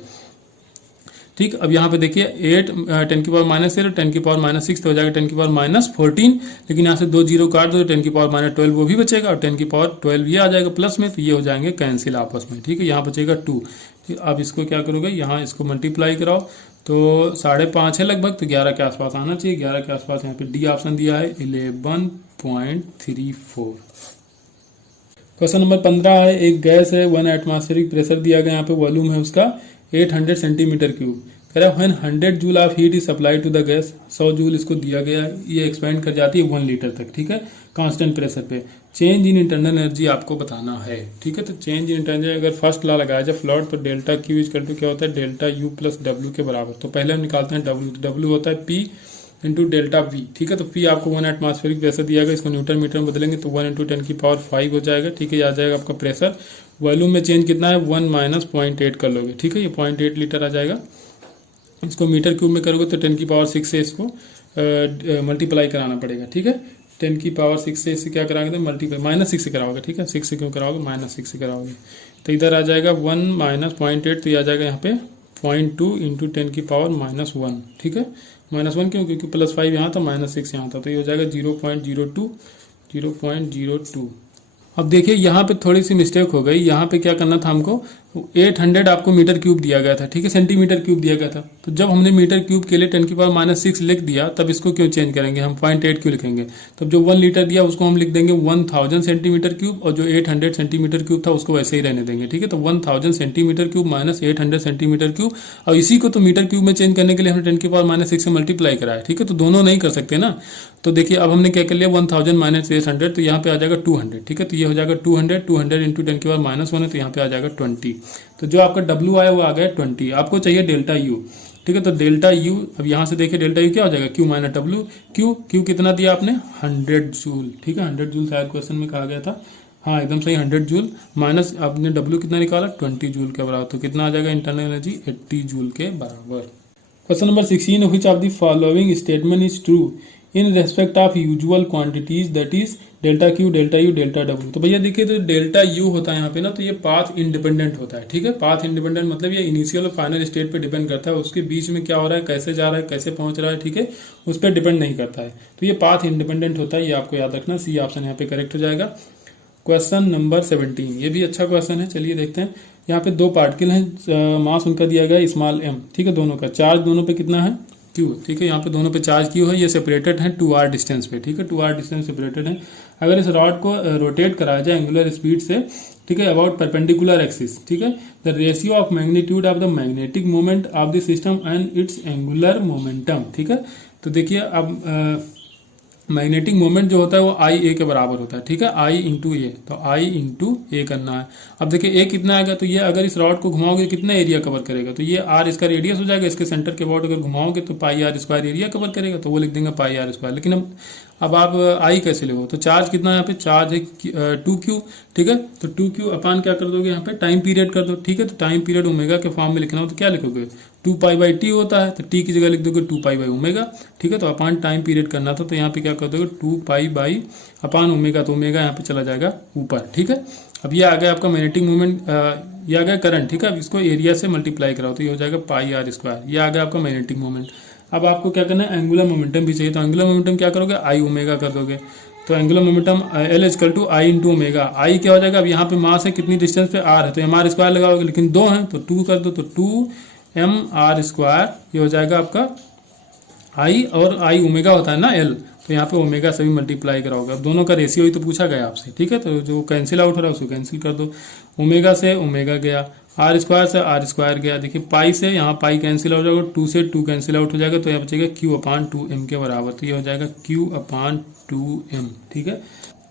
ठीक। अब यहाँ पे देखिए 8 10 की पावर -0, 10 की पावर -6 तो हो जाएगा 10 की पावर -14, लेकिन यहाँ से 2 जीरो काट दो तो 10 की पावर -12 वो भी बचेगा, और 10 की पावर 12 ये आ जाएगा प्लस में, तो ये हो जाएंगे कैंसिल आपस में, ठीक है। यहाँ बचेगा 2, अब इसको क्या करोगे, यहाँ इसको मल्टीप्लाई कराओ तो 5.5 है लगभग, तो 11 के आसपास आना चाहिए। 11 के आसपास यहाँ पे डी ऑप्शन दिया है 11.34। क्वेश्चन नंबर 15 है, एक गैस है 1 एटमॉस्फेरिक प्रेशर दिया गया, यहाँ पे वॉल्यूम है उसका 800 सेंटीमीटर क्यूब। कह रहा है when 100 joule of heat is supply to the gas, 100 joule इसको दिया गया है, ये एक्सपेंड कर जाती है 1 लीटर तक, ठीक है, कांस्टेंट प्रेशर पे। चेंज इन इंटरनल एनर्जी आपको बताना है, ठीक है। तो चेंज इन इंटरनल, अगर फर्स्ट लॉ लगाया जाए फ्लोट, तो डेल्टा क्यू इज करके क्या होता है, डेल्टा यू प्लस डब्ल्यू के बराबर। तो पहले हम निकालते हैं डब्ल्यू, तो डब्ल्यू होता है पी इंटू डेल्टा वी, ठीक है। तो पी आपको 1 एटमॉस्फेरिक प्रेशर दिया गया, इसको न्यूटन मीटर में बदलेंगे तो 1 इंटू 10 की पावर 5 हो जाएगा, ठीक है, आ जाएगा आपका प्रेशर। वॉल्यूम में चेंज कितना है, 1 माइनस 0.8 कर लोगे, ठीक है, ये 0.8 लीटर आ जाएगा। इसको मीटर क्यूब में करोगे तो 10 की पावर 6 से इसको मल्टीप्लाई कराना पड़ेगा, ठीक है। 10 की पावर 6 से इसे क्या कराओगे, तो मल्टीप्लाई -6 से कराओगे, ठीक है, 6 से क्यों कराओगे, -6 से कराओगे, तो इधर आ जाएगा 1 माइनस 0.8, तो ये आ जाएगा यहाँ पे 0.2 इंटू 10 की पावर -1, ठीक है। -1 क्यों, क्योंकि +5 यहाँ था, -6 यहाँ था, तो ये हो जाएगा 0.02। अब देखिए यहाँ पे थोड़ी सी मिस्टेक हो गई, यहाँ पे क्या करना था हमको, 800 आपको मीटर क्यूब दिया गया था, ठीक है, सेंटीमीटर क्यूब दिया गया था। तो जब हमने मीटर क्यूब के लिए 10 की पावर -6 लिख दिया, तब इसको क्यों चेंज करेंगे, हम 0.8 क्यों लिखेंगे। तब जो 1 लीटर दिया उसको हम लिख देंगे 1000 सेंटीमीटर क्यूब, और जो 800 सेंटीमीटर क्यूब था उसको वैसे ही रहने देंगे, ठीक है। तो 1000 centimetre cube minus 800 centimetre cube, और इसी को तो मीटर क्यूब में चेंज करने के लिए हमने 10 की पावर -6 से मल्टीप्लाई कराया, ठीक है। तो दोनों नहीं कर सकते ना, तो देखिए अब हमने क्या कर लिया, 1000 माइनस 800, तो यहाँ पे आ जाएगा 200, ठीक है। तो ये हो जाएगा 200 इंटू 10 की पावर -1 है, तो यहाँ पे आ जाएगा 20। तो जो आपका W आया वो आ गया 20। आपको चाहिए डेल्टा U, ठीक है। तो डेल्टा U, अब यहाँ से देखिए डेल्टा U क्या हो जाएगा, Q माइनस W। Q कितना दिया आपने, 100 जूल, ठीक है, 100 जूल शायद क्वेश्चन में कहा गया था, हाँ एकदम सही, 100 जूल, माइनस आपने W कितना निकाला, 20 जूल के बराबर, तो कितना आ जाएगा इंटरनल एनर्जी, 80 जूल के बराबर। Question number 16, which of the following statement is true in respect of usual quantities, that is delta Q, delta U, delta W. तो भैया देखिए, तो डेल्टा यू होता है यहाँ पे ना, तो ये पाथ इंडिपेंडेंट होता है, ठीक है। पाथ इंडिपेंडेंट मतलब ये इनिशियल और फाइनल स्टेट पे डिपेंड करता है, उसके बीच में क्या हो रहा है, कैसे जा रहा है, कैसे पहुंच रहा है, ठीक है, उस पर डिपेंड नहीं करता है। तो ये पाथ इंडिपेंडेंट होता है, ये आपको याद रखना, सी ऑप्शन यहाँ पे करेक्ट हो जाएगा। क्वेश्चन नंबर 17, ये भी अच्छा क्वेश्चन है, चलिए देखते हैं। यहाँ पे 2 पार्टिकल हैं, मास उनका दिया गया स्मॉल m, ठीक है, दोनों का चार्ज दोनों पे कितना है, Q, ठीक है। यहाँ पे दोनों पे चार्ज Q है, ये सेपरेटेड है 2r डिस्टेंस पे, ठीक है, 2r डिस्टेंस सेपरेटेड है। अगर इस रॉड को रोटेट कराया जाए एंगुलर स्पीड से, ठीक है, अबाउट परपेंडिकुलर एक्सिस, ठीक है, the ratio of magnitude of the magnetic moment of the system and it's angular momentum, ठीक है। तो देखिए अब मैग्नेटिक मोमेंट जो होता है वो आई ए के बराबर होता है, ठीक है, आई इंटू ए, तो आई इंटू ए करना है। अब देखिए ए कितना आएगा, तो ये अगर इस रॉड को घुमाओगे कितना एरिया कवर करेगा, तो ये आर इसका रेडियस हो जाएगा, इसके सेंटर के अबाउट अगर घुमाओगे तो पाई आर स्क्वायर एरिया कवर करेगा, तो वो लिख देंगे पाई आर स्क्वायर। लेकिन अब आप आई कैसे लोगे, तो चार्ज कितना है यहाँ पे, चार्ज है 2Q, ठीक है। तो 2Q अपान क्या कर दोगे, यहाँ पे टाइम पीरियड कर दो, ठीक है। तो टाइम पीरियड ओमेगा के फॉर्म में लिखना हो तो क्या लिखोगे, 2π/t होता है, तो t की जगह लिख दोगे 2π/ω, ठीक है। तो अपान टाइम पीरियड करना था, तो यहाँ पे क्या कर दोगे 2π/ω, तो ओमेगा यहाँ पे चला जाएगा ऊपर, ठीक है। अब ये आ गया आपका मैग्नेटिक मूवमेंट, ये आ गया करंट, ठीक है। अब इसको एरिया से मल्टीप्लाई कराओ तो ये हो जाएगा पाई आर स्क्वायर, ये आ गया आपका मैग्नेटिक मूवमेंट। अब आपको क्या करना है, एंगुलर मोमेंटम भी चाहिए, तो एंगुलर मोमेंटम क्या करोगे, आई ओमेगा कर दोगे, तो angular momentum L equal to I into omega. I क्या हो जाएगा, अब यहाँ पे मास है कितनी डिस्टेंस पे, r है, तो mr स्क्वायर लगाओगे, लेकिन 2 है तो 2 कर दो, तो 2mr स्क्वायर, ये हो जाएगा आपका आई, और आई ओमेगा होता है ना L, तो यहाँ पे ओमेगा से भी मल्टीप्लाई कराओगे। अब दोनों का रेशियो ही तो पूछा गया आपसे, ठीक है, तो जो कैंसिल आउट हो रहा है उसको कैंसिल कर दो, ओमेगा से ओमेगा गया, आर स्क्वायर से आर स्क्वायर गया, देखिए पाई से यहाँ पाई कैंसिल हो जाएगा, 2 से 2 कैंसिल आउट हो जाएगा, तो यहाँ बचेगा क्यू अपान 2m के बराबर, तो ये हो जाएगा क्यू अपान 2m। ठीक है,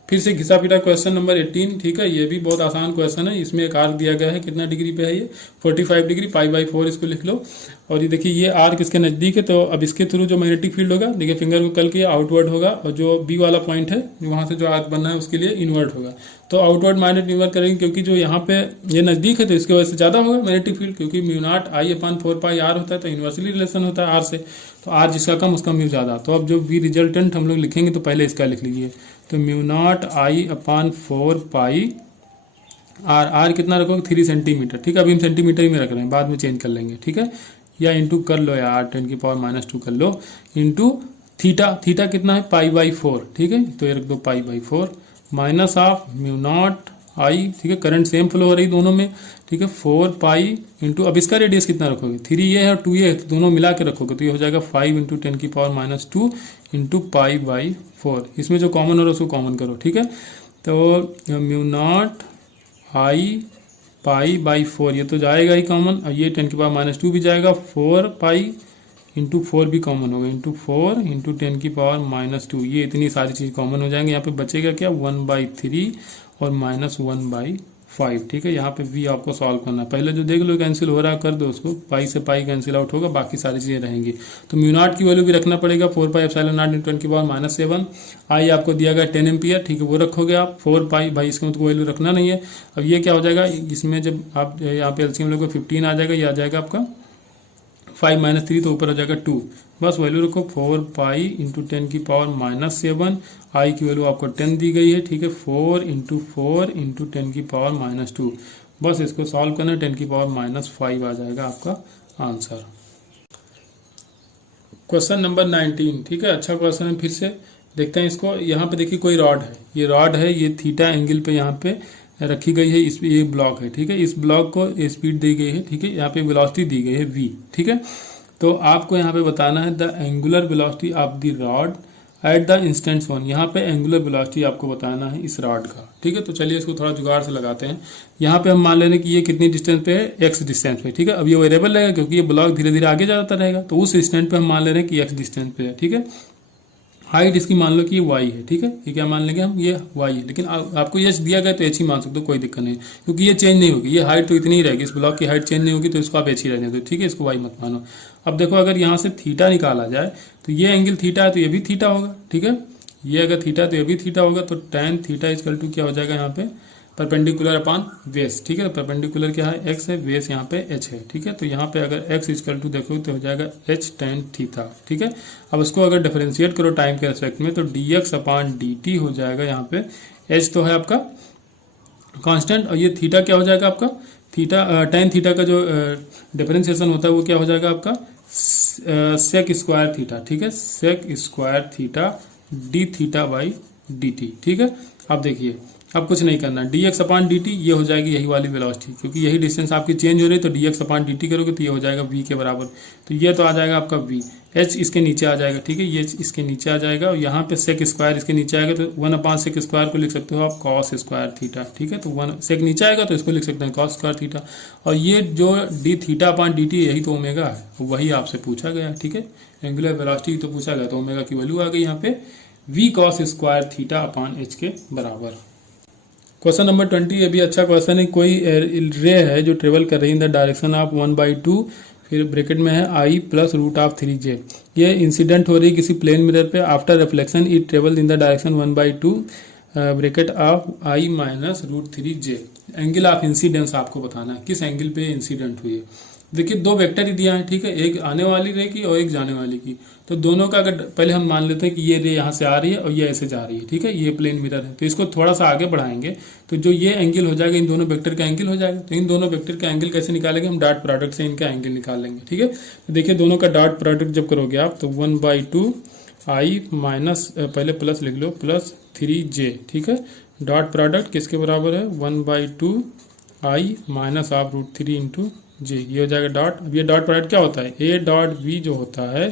फिर से घिसा पिटा क्वेश्चन नंबर 18। ठीक है, ये भी बहुत आसान क्वेश्चन है। इसमें एक आर्क दिया गया है, कितना डिग्री पे है ये 45 डिग्री, पाई बाई 4 इसको लिख लो। और ये देखिए ये आर्क इसके नज़दीक है, तो अब इसके थ्रू जो मैग्नेटिक फील्ड होगा, देखिए फिंगर को कल के आउटवर्ड होगा, और जो बी वाला पॉइंट है जो वहाँ से जो आर्क बनना है उसके लिए इनवर्ट होगा। तो आउटवर्ड मैग्नेट इन्वर्ट करेंगे, क्योंकि जो यहाँ पे ये नज़दीक है तो इसकी वजह से ज़्यादा होगा मैग्नेटिक फील्ड, क्योंकि mu not I upon 4 pi r होता है, तो इन्वर्सली रिलेशन होता है आर से, तो आर जिसका कम उसका म्यू ज़्यादा। तो अब जो बी रिजल्टेंट हम लोग लिखेंगे तो पहले इसका लिख लीजिए, तो mu not I upon 4 pi r कितना रखोगे 3 सेंटीमीटर। ठीक है, अभी हम सेंटीमीटर ही में रख रहे हैं, बाद में चेंज कर लेंगे। ठीक है, या इंटू कर लो यार 10⁻⁻² कर लो, इंटू थीटा कितना है पाई बाई 4। ठीक है, तो ये रख दो pi by 4 minus of mu not I. ठीक है, करंट सेम फ्लो हो रही दोनों में। ठीक है, 4 पाई इंटू, अब इसका रेडियस कितना रखोगे 3 ये है और 2 ये है, तो दोनों मिला के रखोगे तो ये हो जाएगा 5 इंटू 10⁻² इंटू पाई बाई 4। इसमें जो कॉमन हो रहा है उसको कॉमन करो। ठीक है, तो mu not I pi by 4 ये तो जाएगा ही कॉमन, और ये 10⁻² भी जाएगा, 4 पाई इंटू 4 भी कॉमन होगा, इंटू 4 इंटू 10⁻², ये इतनी सारी चीज़ कॉमन हो जाएंगे। यहाँ पे बचेगा क्या 1/3 और -1/5। ठीक है, यहाँ पे v आपको सॉल्व करना है। पहले जो देख लो कैंसिल हो रहा है कर दो उसको, पाई से पाई कैंसिल आउट होगा, बाकी सारी चीज़ें रहेंगी। तो म्यू नॉट की वैल्यू भी रखना पड़ेगा 4 पाई एप्सिलॉन नॉट इंटू 10⁻⁷। आई आपको दिया गया 10 एम्पियर। ठीक है, वो रखोगे आप 4 पाई, भाई इसका मतलब वैल्यू रखना नहीं है। अब ये क्या हो जाएगा, इसमें जब आप यहाँ पे एलसीएम लोगे 15 आ जाएगा, ये आ जाएगा आपका 5 - 3, तो ऊपर हो जाएगा 2। बस वैल्यू रखो 4 पाई इंटू 10⁻⁷। आई की वैल्यू आपको 10 दी गई है। ठीक है, 4 इंटू 4 इंटू 10⁻²। बस इसको सॉल्व करना, 10⁻⁵ आ जाएगा आपका आंसर। Question number 19। ठीक है, अच्छा क्वेश्चन है, फिर से देखते हैं इसको। यहाँ पे देखिए कोई रॉड है, ये रॉड है, ये थीटा एंगल पे यहाँ पे रखी गई है, इस ये ब्लॉक है। ठीक है, इस ब्लॉक को स्पीड दी गई है। ठीक है, यहाँ पे वेलोसिटी दी गई है v। ठीक है, तो आपको यहाँ पे बताना है the angular velocity of the rod at the instant 1। यहाँ पे एंगुलर वेलोसिटी आपको बताना है इस रॉड का। ठीक है, तो चलिए इसको थोड़ा जुगाड़ से लगाते हैं। यहाँ पे हम मान ले रहे हैं कि ये कितनी डिस्टेंस पे है, x डिस्टेंस पे। ठीक है, अब ये वेरिएबल रहेगा क्योंकि ये ब्लॉक धीरे धीरे आगे जाता रहेगा, तो उस इंस्टेंट पे हम मान ले रहे हैं कि x डिस्टेंस पे है। ठीक है, हाइट इसकी मान लो कि ये y है। ठीक है, ये क्या मान लेंगे हम, ये y है, लेकिन आपको h दिया गया तो h ही मान सकते हो, कोई दिक्कत नहीं, क्योंकि ये चेंज नहीं होगी, ये हाइट तो इतनी ही रहेगी, इस ब्लॉक की हाइट चेंज नहीं होगी, तो इसको आप h ही रहने दो। ठीक है, इसको y मत मानो। अब देखो अगर यहाँ से थीटा निकाला जाए तो ये एंगल थीटा है तो ये भी थीटा होगा। ठीक है, ये अगर थीटा तो ये भी थीटा होगा, तो tan थीटा इक्वल टू क्या हो जाएगा यहाँ पे परपेंडिकुलर अपान बेस। ठीक है, परपेंडिकुलर क्या है x है, बेस यहाँ पे h है। ठीक है, तो यहाँ पे अगर x इक्वल टू देखो तो हो जाएगा h tan थीटा। ठीक है, अब उसको अगर डिफरेंशिएट करो टाइम के रेस्पेक्ट में तो dx अपान dt हो जाएगा। यहाँ पे h तो है आपका कांस्टेंट, और ये थीटा क्या हो जाएगा आपका, थीटा tan थीटा का जो डिफरेंशिएशन होता है वो क्या हो जाएगा आपका सेक स्क्वायर थीटा। ठीक है, sec square theta d theta by d t. ठीक है, अब देखिए अब कुछ नहीं करना, dx अपान dt ये हो जाएगी यही वाली वेलोसिटी, क्योंकि यही डिस्टेंस आपकी चेंज हो रही है, तो dx अपान dt करोगे तो ये हो जाएगा v के बराबर। तो ये तो आ जाएगा आपका v, h इसके नीचे आ जाएगा। ठीक है, ये इसके नीचे आ जाएगा, और यहाँ पे सेक स्क्वायर इसके नीचे आएगा, तो 1 अपान सेक स्क्वायर को लिख सकते हो आप कॉस स्क्वायर थीटा। ठीक है, तो 1 सेक नीचे आएगा तो इसको लिख सकते हैं कॉस स्क्वायर थीटा, और ये जो डी थीटा अपान dt यही तो ओमेगा है, वही आपसे पूछा गया। ठीक है, एंगुलर वेलोसिटी तो पूछा गया, तो ओमेगा की वैल्यू आ गई यहाँ पे v cos square theta upon h के बराबर। क्वेश्चन नंबर 20, ये भी अच्छा क्वेश्चन है। कोई रे है जो ट्रेवल कर रही है इन द डायरेक्शन ऑफ 1/2, फिर ब्रैकेट में है i plus root of 3j। ये इंसिडेंट हो रही है किसी प्लेन मिरर पे, after reflection it travel in the direction 1/2 bracket of i minus root 3j। Angle of incidence आपको बताना है, किस एंगल पे इंसिडेंट हुई है। देखिए दो वेक्टर ही दिया है। ठीक है, एक आने वाली रे की और एक जाने वाली की, तो दोनों का अगर पहले हम मान लेते हैं कि ये रे यहाँ से आ रही है और ये ऐसे जा रही है। ठीक है, ये प्लेन मिरर है, तो इसको थोड़ा सा आगे बढ़ाएंगे तो जो ये एंगल हो जाएगा इन दोनों वेक्टर का एंगल हो जाएगा। तो इन दोनों वेक्टर का एंगल कैसे निकालेंगे, हम डॉट प्रोडक्ट से इनका एंगल निकाल लेंगे। ठीक है, तो देखिए दोनों का डॉट प्रोडक्ट जब करोगे आप तो 1/2 i माइनस पहले प्लस लिख लो प्लस 3j। ठीक है, डॉट प्रोडक्ट किसके बराबर है 1/2 i minus of root 3 into j, ये हो जाएगा डॉट। अब ये डॉट प्रोडक्ट क्या होता है, a डॉट v जो होता है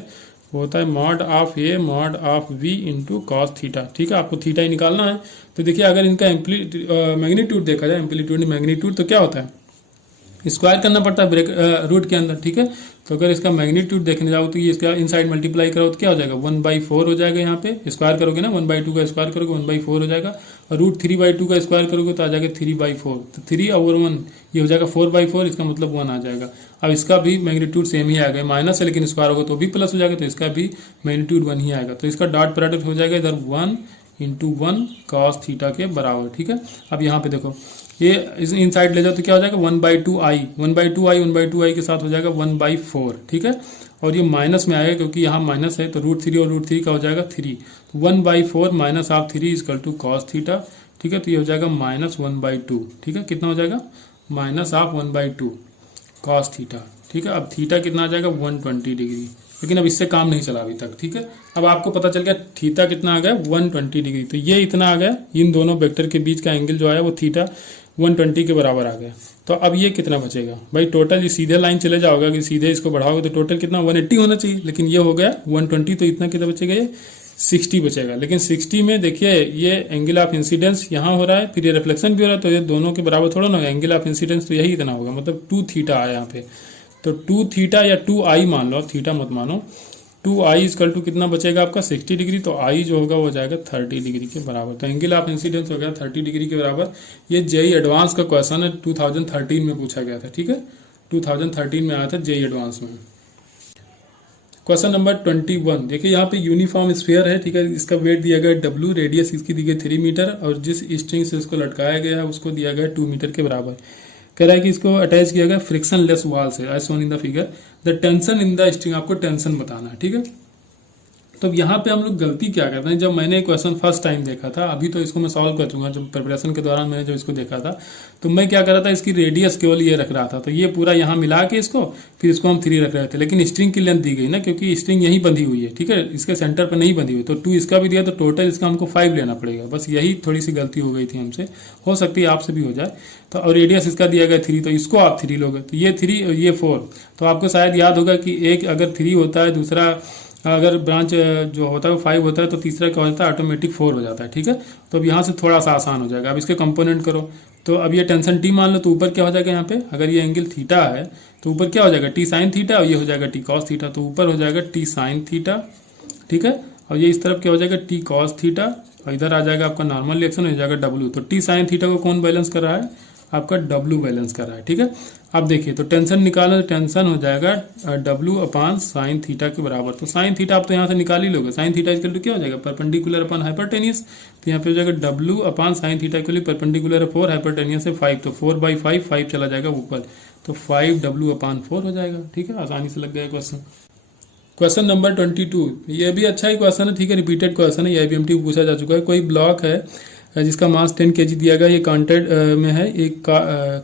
वो होता है mod of a mod of v into cos theta. ठीक है, आपको थीटा ही निकालना है। तो देखिए अगर इनका मैग्नीट्यूड देखा जाए, एम्पलीट्यूड मैग्नीट्यूड, तो क्या होता है स्क्वायर करना पड़ता है ब्रेक रूट के अंदर, ठीक है। तो अगर इसका मैग्नीट्यूड देखने जाओ तो ये इसका इनसाइड मल्टीप्लाई करो तो क्या हो जाएगा 1/4 हो जाएगा। यहाँ पे स्क्वायर करोगे ना 1/2 का स्क्वायर करोगे 1/4 हो जाएगा, और रूट 3/2 का स्क्वायर करोगे तो आ जाएगा 3/4। तो 3/1 ये हो जाएगा 4/4, इसका मतलब 1 आ जाएगा। अब इसका भी मैग्नीट्यूड सेम ही आएगा, माइनस है लेकिन स्क्वायर होगा तो भी प्लस हो जाएगा, तो इसका भी मैग्नीट्यूड 1 ही आएगा। तो इसका डॉट प्रोडक्ट हो जाएगा इधर 1 × 1 cos थीटा के बराबर, ठीक है। अब यहाँ पे देखो ये इन साइड ले जाओ तो क्या हो जाएगा 1/2i के साथ हो जाएगा 1/4, ठीक है। और ये माइनस में आएगा क्योंकि यहाँ माइनस है, तो √3 और √3 का हो जाएगा 3। 1/4 minus of 3 equal to cos theta, ठीक है। तो ये हो जाएगा -1/2, ठीक है। कितना हो जाएगा माइनस ऑफ 1/2 cos थीटा, ठीक है। अब थीटा कितना आ जाएगा 120 डिग्री, लेकिन अब इससे काम नहीं चला अभी तक, ठीक है। अब आपको पता चल गया थीटा कितना आ गया 120 डिग्री, तो ये इतना आ गया, इन दोनों वेक्टर के बीच का एंगल जो आया वो थीटा 120 के बराबर आ गया। तो अब ये कितना बचेगा भाई, टोटल ये सीधे लाइन चले जाओगे कि सीधे इसको बढ़ाओगे तो टोटल कितना 180 होना चाहिए, लेकिन ये हो गया 120, तो इतना कितना बचेगा ये 60 बचेगा। लेकिन 60 में देखिए ये एंगल ऑफ इंसिडेंस यहाँ हो रहा है, फिर ये रिफ्लेक्शन भी हो रहा है, तो ये दोनों के बराबर थोड़ा ना होगा, एंगल ऑफ इंसिडेंस तो यही इतना होगा, मतलब 2 थीटा आया यहाँ पे। तो 2 थीटा या 2i मान लो, थीटा मत मानो, 2i इक्वल टू कितना बचेगा आपका 60 डिग्री, तो i जो होगा वो जाएगा 30 डिग्री के बराबर। तो एंगल ऑफ इंसिडेंस हो गया 30 डिग्री के बराबर। ये जेई एडवांस का क्वेश्चन है, 2013 में पूछा गया था, ठीक है। 2013 में आया था जेई एडवांस में। क्वेश्चन नंबर 21 देखिए, यहाँ पे यूनिफॉर्म स्फीयर है, ठीक है। इसका वेट दिया गया W, रेडियस इसकी दी गई 3 मीटर, और जिस स्ट्रिंग से इसको लटकाया गया है उसको दिया गया 2 मीटर के बराबर। कह रहा है कि इसको अटैच किया गया फ्रिक्शन लेस वॉल से, as shown in the figure. The tension in the string, आपको टेंशन बताना है, ठीक है। तो यहाँ पे हम लोग गलती क्या करते हैं, जब मैंने क्वेश्चन फर्स्ट टाइम देखा था, अभी तो इसको मैं सॉल्व कर चुका, जब प्रिपरेशन के दौरान मैंने जब इसको देखा था तो मैं क्या कर रहा था, इसकी रेडियस केवल ये रख रहा था, तो ये पूरा यहाँ मिला के इसको फिर इसको हम 3 रख रहे थे, लेकिन स्ट्रिंग की लेंथ दी गई ना, क्योंकि स्ट्रिंग यहीं बंधी हुई है, ठीक है, इसके सेंटर पर नहीं बंधी हुई, तो 2 इसका भी दिया, तो टोटल इसका हमको 5 लेना पड़ेगा। बस यही थोड़ी सी गलती हो गई थी हमसे, हो सकती है आपसे भी हो जाए। तो और रेडियस इसका दिया गया 3, तो इसको आप 3 लोगे, तो ये 3 और ये 4। तो आपको शायद याद होगा कि एक अगर 3 होता है, दूसरा अगर ब्रांच जो होता है वो 5 होता है, तो तीसरा क्या होता है ऑटोमेटिक 4 हो जाता है, ठीक है। तो अब यहाँ से थोड़ा सा आसान हो जाएगा। अब इसके कंपोनेंट करो, तो अब ये टेंशन टी मान लो, तो ऊपर क्या हो जाएगा यहाँ पे, अगर ये एंगल थीटा है तो ऊपर क्या हो जाएगा टी साइन थीटा, और ये हो जाएगा टी कॉस थीटा, तो ऊपर हो जाएगा टी साइन थीटा, ठीक है। और ये इस तरफ क्या हो जाएगा टी कॉस थीटा, और इधर आ जाएगा आपका नॉर्मल रिएक्शन, हो जाएगा W। तो टी साइन थीटा को कौन बैलेंस कर रहा है, आपका W बैलेंस कर रहा है, ठीक है। अब देखिए, तो टेंशन निकालो, तो टेंशन हो जाएगा W अपान साइन थीटा के बराबर। तो साइन थीटा आप तो यहाँ से निकाल ही लोगे, साइन थीटा इक्वल टू क्या हो जाएगा परपेंडिकुलर अपन हाइपरटेनियस, तो यहाँ पे हो जाएगा W अपान साइन थीटा के लिए परपेंडिकुलर है 4, हाइपरटेनियस है 5, तो 4/5, 5 चला जाएगा ऊपर, तो 5W अपान 4 हो जाएगा, ठीक है। आसानी से लग गया क्वेश्चन। क्वेश्चन नंबर 22, ये भी अच्छा ही क्वेश्चन है, ठीक है, रिपीटेड क्वेश्चन है, ये IPMT पूछा जा चुका है। कोई ब्लॉक है जिसका मास 10 kg दिया गया, ये कांटेक्ट में है एक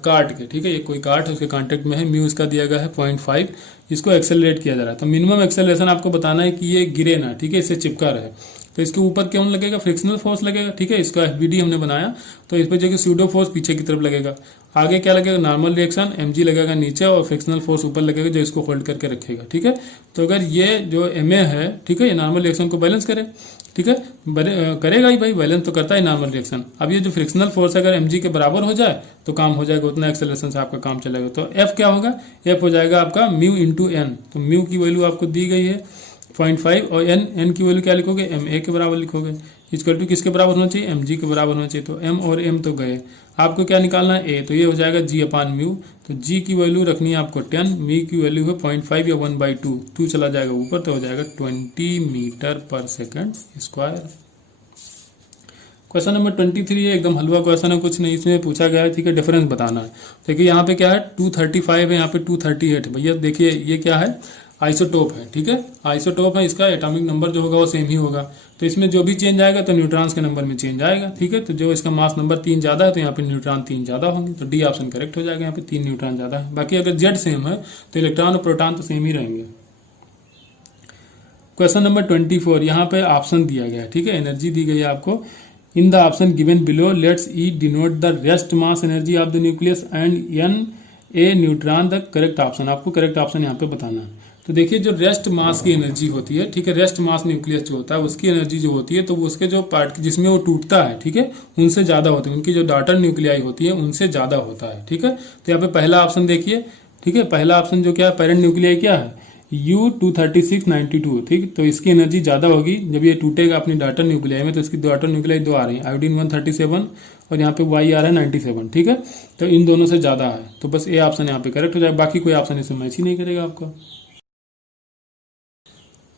कार्ट के, ठीक है, ये कोई कार्ट है उसके कांटेक्ट में है, म्यू इसका दिया गया है 0.5, इसको एक्सेलरेट किया जा रहा है। तो मिनिमम एक्सेलरेशन आपको बताना है कि ये गिरे ना, ठीक है, इससे चिपका रहे। तो इसके ऊपर कौन लगेगा, फ्रिक्शनल फोर्स लगेगा, ठीक है, इसका FBD हमने बनाया, तो इस पर जो कि सूडो फोर्स पीछे की तरफ लगेगा। आगे क्या लगेगा, नॉर्मल रिएक्शन mg लगेगा नीचे, और फ्रिक्शनल फोर्स ऊपर लगेगा जो इसको होल्ड करके रखेगा, ठीक है। तो अगर ये जो MA है, ठीक है, ये नॉर्मल रिएक्शन को बैलेंस करे, ठीक है, करेगा ही भाई, बैलेंस तो करता है नॉर्मल रिएक्शन। अब ये जो फ्रिक्शनल फोर्स अगर mg के बराबर हो जाए तो काम हो जाएगा, उतना एक्सेलरेशन से आपका काम चलेगा। तो F क्या होगा, F हो जाएगा आपका म्यू इंटू एन, तो म्यू की वैल्यू आपको दी गई है 0.5, और n की वैल्यू क्या लिखोगे, MA के बराबर लिखोगे, इक्वल टू किसके बराबर होना चाहिए, mg के बराबर होना चाहिए। तो m और m तो गए, आपको क्या निकालना है a, तो ये हो जाएगा g अपान म्यू, तो g की वैल्यू रखनी है आपको 10, म्यू की वैल्यू है 0.5 या 1/2, 2 चला जाएगा ऊपर, तो हो जाएगा 20 metre per second square. Question number 23 है, एकदम हलवा क्वेश्चन है, कुछ नहीं इसमें पूछा गया है, ठीक है, डिफरेंस बताना है। देखिए यहाँ पे क्या है 235 है, यहाँ पे 238 है। भैया देखिए ये क्या है, आइसोटोप है, ठीक है, आइसोटोप है, इसका एटॉमिक नंबर जो होगा वो सेम ही होगा, तो इसमें जो भी चेंज आएगा तो न्यूट्रॉन्स के नंबर में चेंज आएगा, ठीक है। तो जो इसका मास नंबर 3 ज्यादा है तो यहाँ पे न्यूट्रॉन 3 ज्यादा होंगे, तो डी ऑप्शन करेक्ट हो जाएगा, यहाँ पे 3 न्यूट्रॉन ज्यादा है। बाकी अगर जेड सेम है तो इलेक्ट्रॉन और प्रोटॉन तो सेम ही रहेंगे। क्वेश्चन नंबर 24, यहाँ पे ऑप्शन दिया गया है, ठीक है, एनर्जी दी गई है आपको। In the option given below let's E denote the rest mass energy of the nucleus and n a neutron the correct option, आपको करेक्ट ऑप्शन यहाँ पे बताना है। तो देखिए जो रेस्ट मास की एनर्जी होती है, ठीक है, रेस्ट मास न्यूक्लियस जो होता है उसकी एनर्जी जो होती है तो वो उसके जो पार्ट जिसमें वो टूटता है, ठीक है, उनसे ज्यादा होती है, उनकी जो डॉटर न्यूक्लियाई होती है उनसे ज्यादा होता है, ठीक है। तो यहाँ पे पहला ऑप्शन देखिए, ठीक है, पहला ऑप्शन जो क्या है, पेरेंट न्यूक्लियाई क्या है, U23692, ठीक, तो इसकी एनर्जी ज्यादा होगी जब ये टूटेगा अपनी डॉटर न्यूक्लियाई में, तो इसकी डॉटर न्यूक्लियाई दो आ रही है, आयोडीन 137 और यहाँ पे Y आ रहा है 97, ठीक है, तो इन दोनों से ज्यादा है, तो बस ए ऑप्शन यहाँ पे करेक्ट हो जाएगा, बाकी कोई ऑप्शन इसमें मैच ही नहीं करेगा आपका।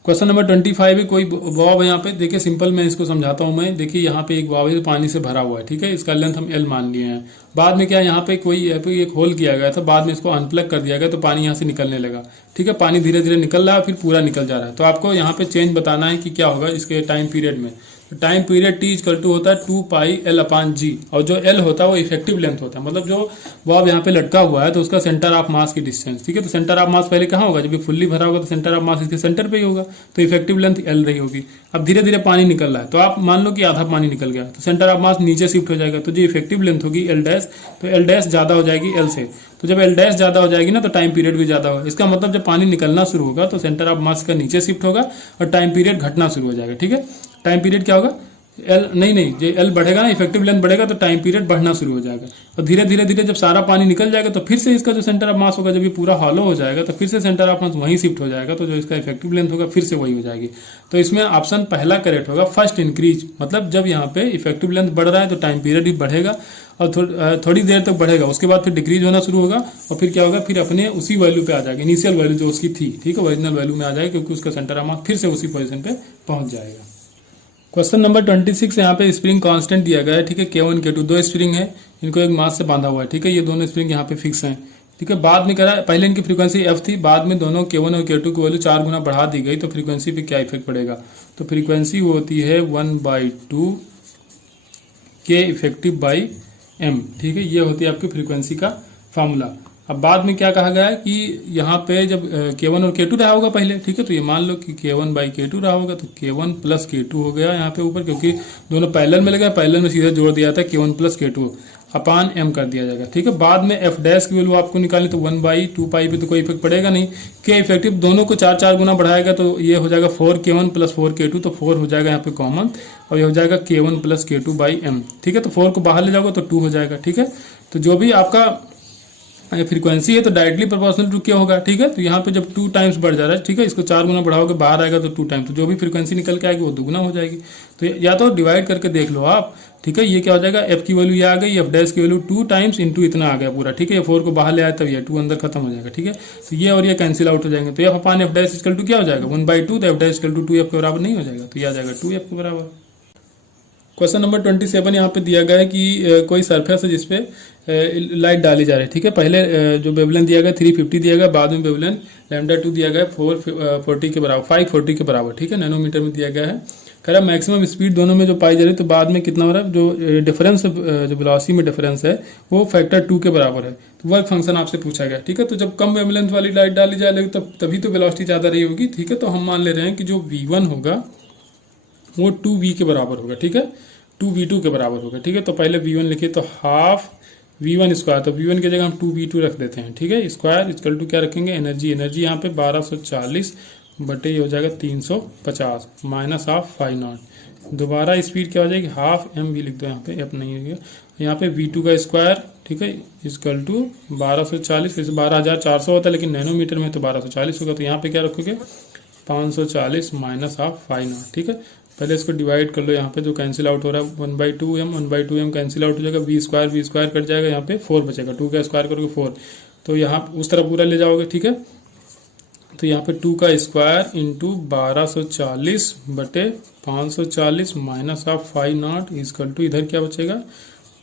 क्वेश्चन नंबर 25 है, कोई बॉब है यहाँ पे, देखिए सिंपल मैं इसको समझाता हूँ मैं। देखिए यहाँ पे एक बॉब है पानी से भरा हुआ है, ठीक है, इसका लेंथ हम L मान लिए हैं। बाद में क्या यहाँ पे एक होल किया गया था, बाद में इसको अनप्लग कर दिया गया तो पानी यहाँ से निकलने लगा, ठीक है, पानी धीरे धीरे निकल रहा है फिर पूरा निकल जा रहा है। तो आपको यहाँ पे चेंज बताना है कि क्या होगा इसके टाइम पीरियड में। तो time period T equal to होता है 2πL/G, और जो L होता है वो इफेक्टिव लेंथ होता है, मतलब जो बॉब यहाँ पे लटका हुआ है तो उसका सेंटर ऑफ मास की डिस्टेंस, ठीक है। तो सेंटर ऑफ मास पहले कहाँ होगा, जब ये फुल्ली भरा होगा तो सेंटर ऑफ मास इसके सेंटर पे ही होगा, तो इफेक्टिव लेंथ L रही होगी। अब धीरे धीरे पानी निकल रहा है तो आप मान लो कि आधा पानी निकल गया तो सेंटर ऑफ मास नीचे शिफ्ट हो जाएगा, तो जो इफेक्टिव लेंथ होगी L डैश, तो L डैश ज्यादा हो जाएगी L से, तो जब L डैश ज्यादा हो जाएगी ना तो टाइम पीरियड भी ज्यादा होगा। इसका मतलब जब पानी निकलना शुरू होगा तो सेंटर ऑफ मास का नीचे शिफ्ट होगा और टाइम पीरियड घटना शुरू हो जाएगा, ठीक है। टाइम पीरियड क्या होगा, एल नहीं जो एल बढ़ेगा ना, इफेक्टिव लेंथ बढ़ेगा तो टाइम पीरियड बढ़ना शुरू हो जाएगा, और धीरे धीरे धीरे जब सारा पानी निकल जाएगा तो फिर से इसका जो सेंटर ऑफ मास होगा, जब ये पूरा हॉलो हो जाएगा तो फिर से सेंटर ऑफ मास वहीं शिफ्ट हो जाएगा, तो जो इसका इफेक्टिव लेंथ होगा फिर से वही हो जाएगी। तो इसमें ऑप्शन पहला करेक्ट होगा, फर्स्ट इंक्रीज, मतलब जब यहाँ पे इफेक्टिव लेंथ बढ़ रहा है तो टाइम पीरियड भी बढ़ेगा और थोड़ी देर तक बढ़ेगा, उसके बाद फिर डिक्रीज होना शुरू होगा और फिर क्या होगा, फिर अपने उसी वैल्यू पे आ जाएगा, इनिशियल वैल्यू जो उसकी थी, ठीक है, ओरिजिनल वैल्यू में आ जाएगा, क्योंकि उसका सेंटर ऑफ मास फिर से उसी पोजीशन पे पहुंच जाएगा। क्वेश्चन नंबर 26 यहाँ पे स्प्रिंग कांस्टेंट दिया गया है, ठीक है, K1 K2 दो स्प्रिंग है, इनको एक मास से बांधा हुआ है, ठीक है, ये दोनों स्प्रिंग यहाँ पे फिक्स हैं, ठीक है। बाद में करा पहले इनकी फ्रीक्वेंसी F थी, बाद में दोनों K1 और K2 की वैल्यू 4 गुना बढ़ा दी गई, तो फ्रीक्वेंसी पे क्या इफेक्ट पड़ेगा, तो फ्रीक्वेंसी वो होती है 1/2 K इफेक्टिव बाई M, ठीक है, ये होती है आपकी फ्रीक्वेंसी का फॉर्मूला। अब बाद में क्या कहा गया है कि यहाँ पे जब K1 और K2 रहा होगा पहले, ठीक है, तो ये मान लो कि K1/K2 रहा होगा तो K1 + K2 हो गया यहाँ पे ऊपर, क्योंकि दोनों पैरेलल में लगा, पैरेलल में सीधे जोड़ दिया था K1 + K2 अपान M कर दिया जाएगा, ठीक है। बाद में F डैश की वैल्यू आपको निकालनी, तो 1/2 पाई पे तो कोई इफेक्ट पड़ेगा नहीं, K इफेक्टिव दोनों को 4 गुना बढ़ाएगा तो ये हो जाएगा 4K1 + 4K2, तो 4 हो जाएगा यहाँ पे कॉमन और ये हो जाएगा K1 + K2/M, ठीक है। तो 4 को बाहर ले जाओगे तो 2 हो जाएगा, ठीक है। तो जो भी आपका फ्रीक्वेंसी है तो डायरेक्टली प्रोपोर्शनल टू क्या होगा, ठीक है। तो यहाँ पे जब 2 टाइम्स बढ़ जा रहा है, ठीक है, इसको 4 गुना बढ़ाओगे बाहर आएगा तो 2 टाइम्स, तो जो भी फ्रीक्वेंसी निकल के आएगी वो दुगुना हो जाएगी। तो या तो डिवाइड करके देख लो आप, ठीक है, ये क्या हो जाएगा, एफ की वैल्यू ये आ गई, एफ डैश की वैल्यू 2 टाइम्स इंटू इतना आ गया पूरा, ठीक है, ये 4 को बाहर ले आया तब ये 2 अंदर खत्म हो जाएगा, ठीक है। तो ये और ये कैंसिल आउट हो जाएंगे, तो F upon F dash equal to क्या हो जाएगा 1/2, तो F dash equal to 2f के बराबर नहीं हो जाएगा, तो ये आ जाएगा 2f के बराबर। क्वेश्चन नंबर 27 यहाँ पे दिया गया है कि कोई सरफेस है जिसपे लाइट डाली जा रही है, ठीक है। पहले जो वेवलेंथ दिया गया 350 दिया गया, बाद में वेवलेंथ λ2 दिया गया 440 के बराबर, 540 के बराबर, ठीक है, नैनोमीटर में दिया गया है। कह रहा मैक्सिमम स्पीड दोनों में जो पाई जा रही है, तो बाद में कितना हो रहा है, जो डिफरेंस जो वेलोसिटी में डिफरेंस है वो फैक्टर 2 के बराबर है। तो वर्क फंक्शन आपसे पूछा गया, ठीक है। तो जब कम वेवलेंथ वाली लाइट डाली जाएगी तभी तो वेलोसिटी ज्यादा रही होगी, ठीक है। तो हम मान ले रहे हैं कि जो V1 होगा वो 2v के बराबर होगा, ठीक है, 2v2 के बराबर होगा, ठीक है। तो पहले v1 लिखिए, तो हाफ v1 स्क्वायर, तो v1 की जगह हम 2v2 रख देते हैं, ठीक है। स्क्वायर इक्वल टू क्या रखेंगे, एनर्जी यहाँ पे 1240 बटे ये हो जाएगा 350 माइनस हाफ फाई नॉट। दोबारा स्पीड क्या हो जाएगी, हाफ m भी लिख दो यहाँ पे, f नहीं होगा, यहाँ पे v2 का स्क्वायर, ठीक है, इक्वल टू 1240, वैसे 12400 होता है लेकिन नैनोमीटर में तो 1240 होगा, तो यहाँ पे क्या रखोगे 540 माइनस हाफ फाई नॉट, ठीक है। पहले इसको डिवाइड कर लो, यहाँ पे जो कैंसिल आउट हो रहा है 1/2m कैंसिल आउट हो जाएगा, v स्क्वायर कट जाएगा, यहाँ पे 4 बचेगा, 2 का स्क्वायर करोगे 4, तो यहाँ उस तरफ पूरा ले जाओगे, ठीक है। तो यहाँ पे 2 का स्क्वायर इंटू 1240 बटे 540 minus of 5 not equal to इधर क्या बचेगा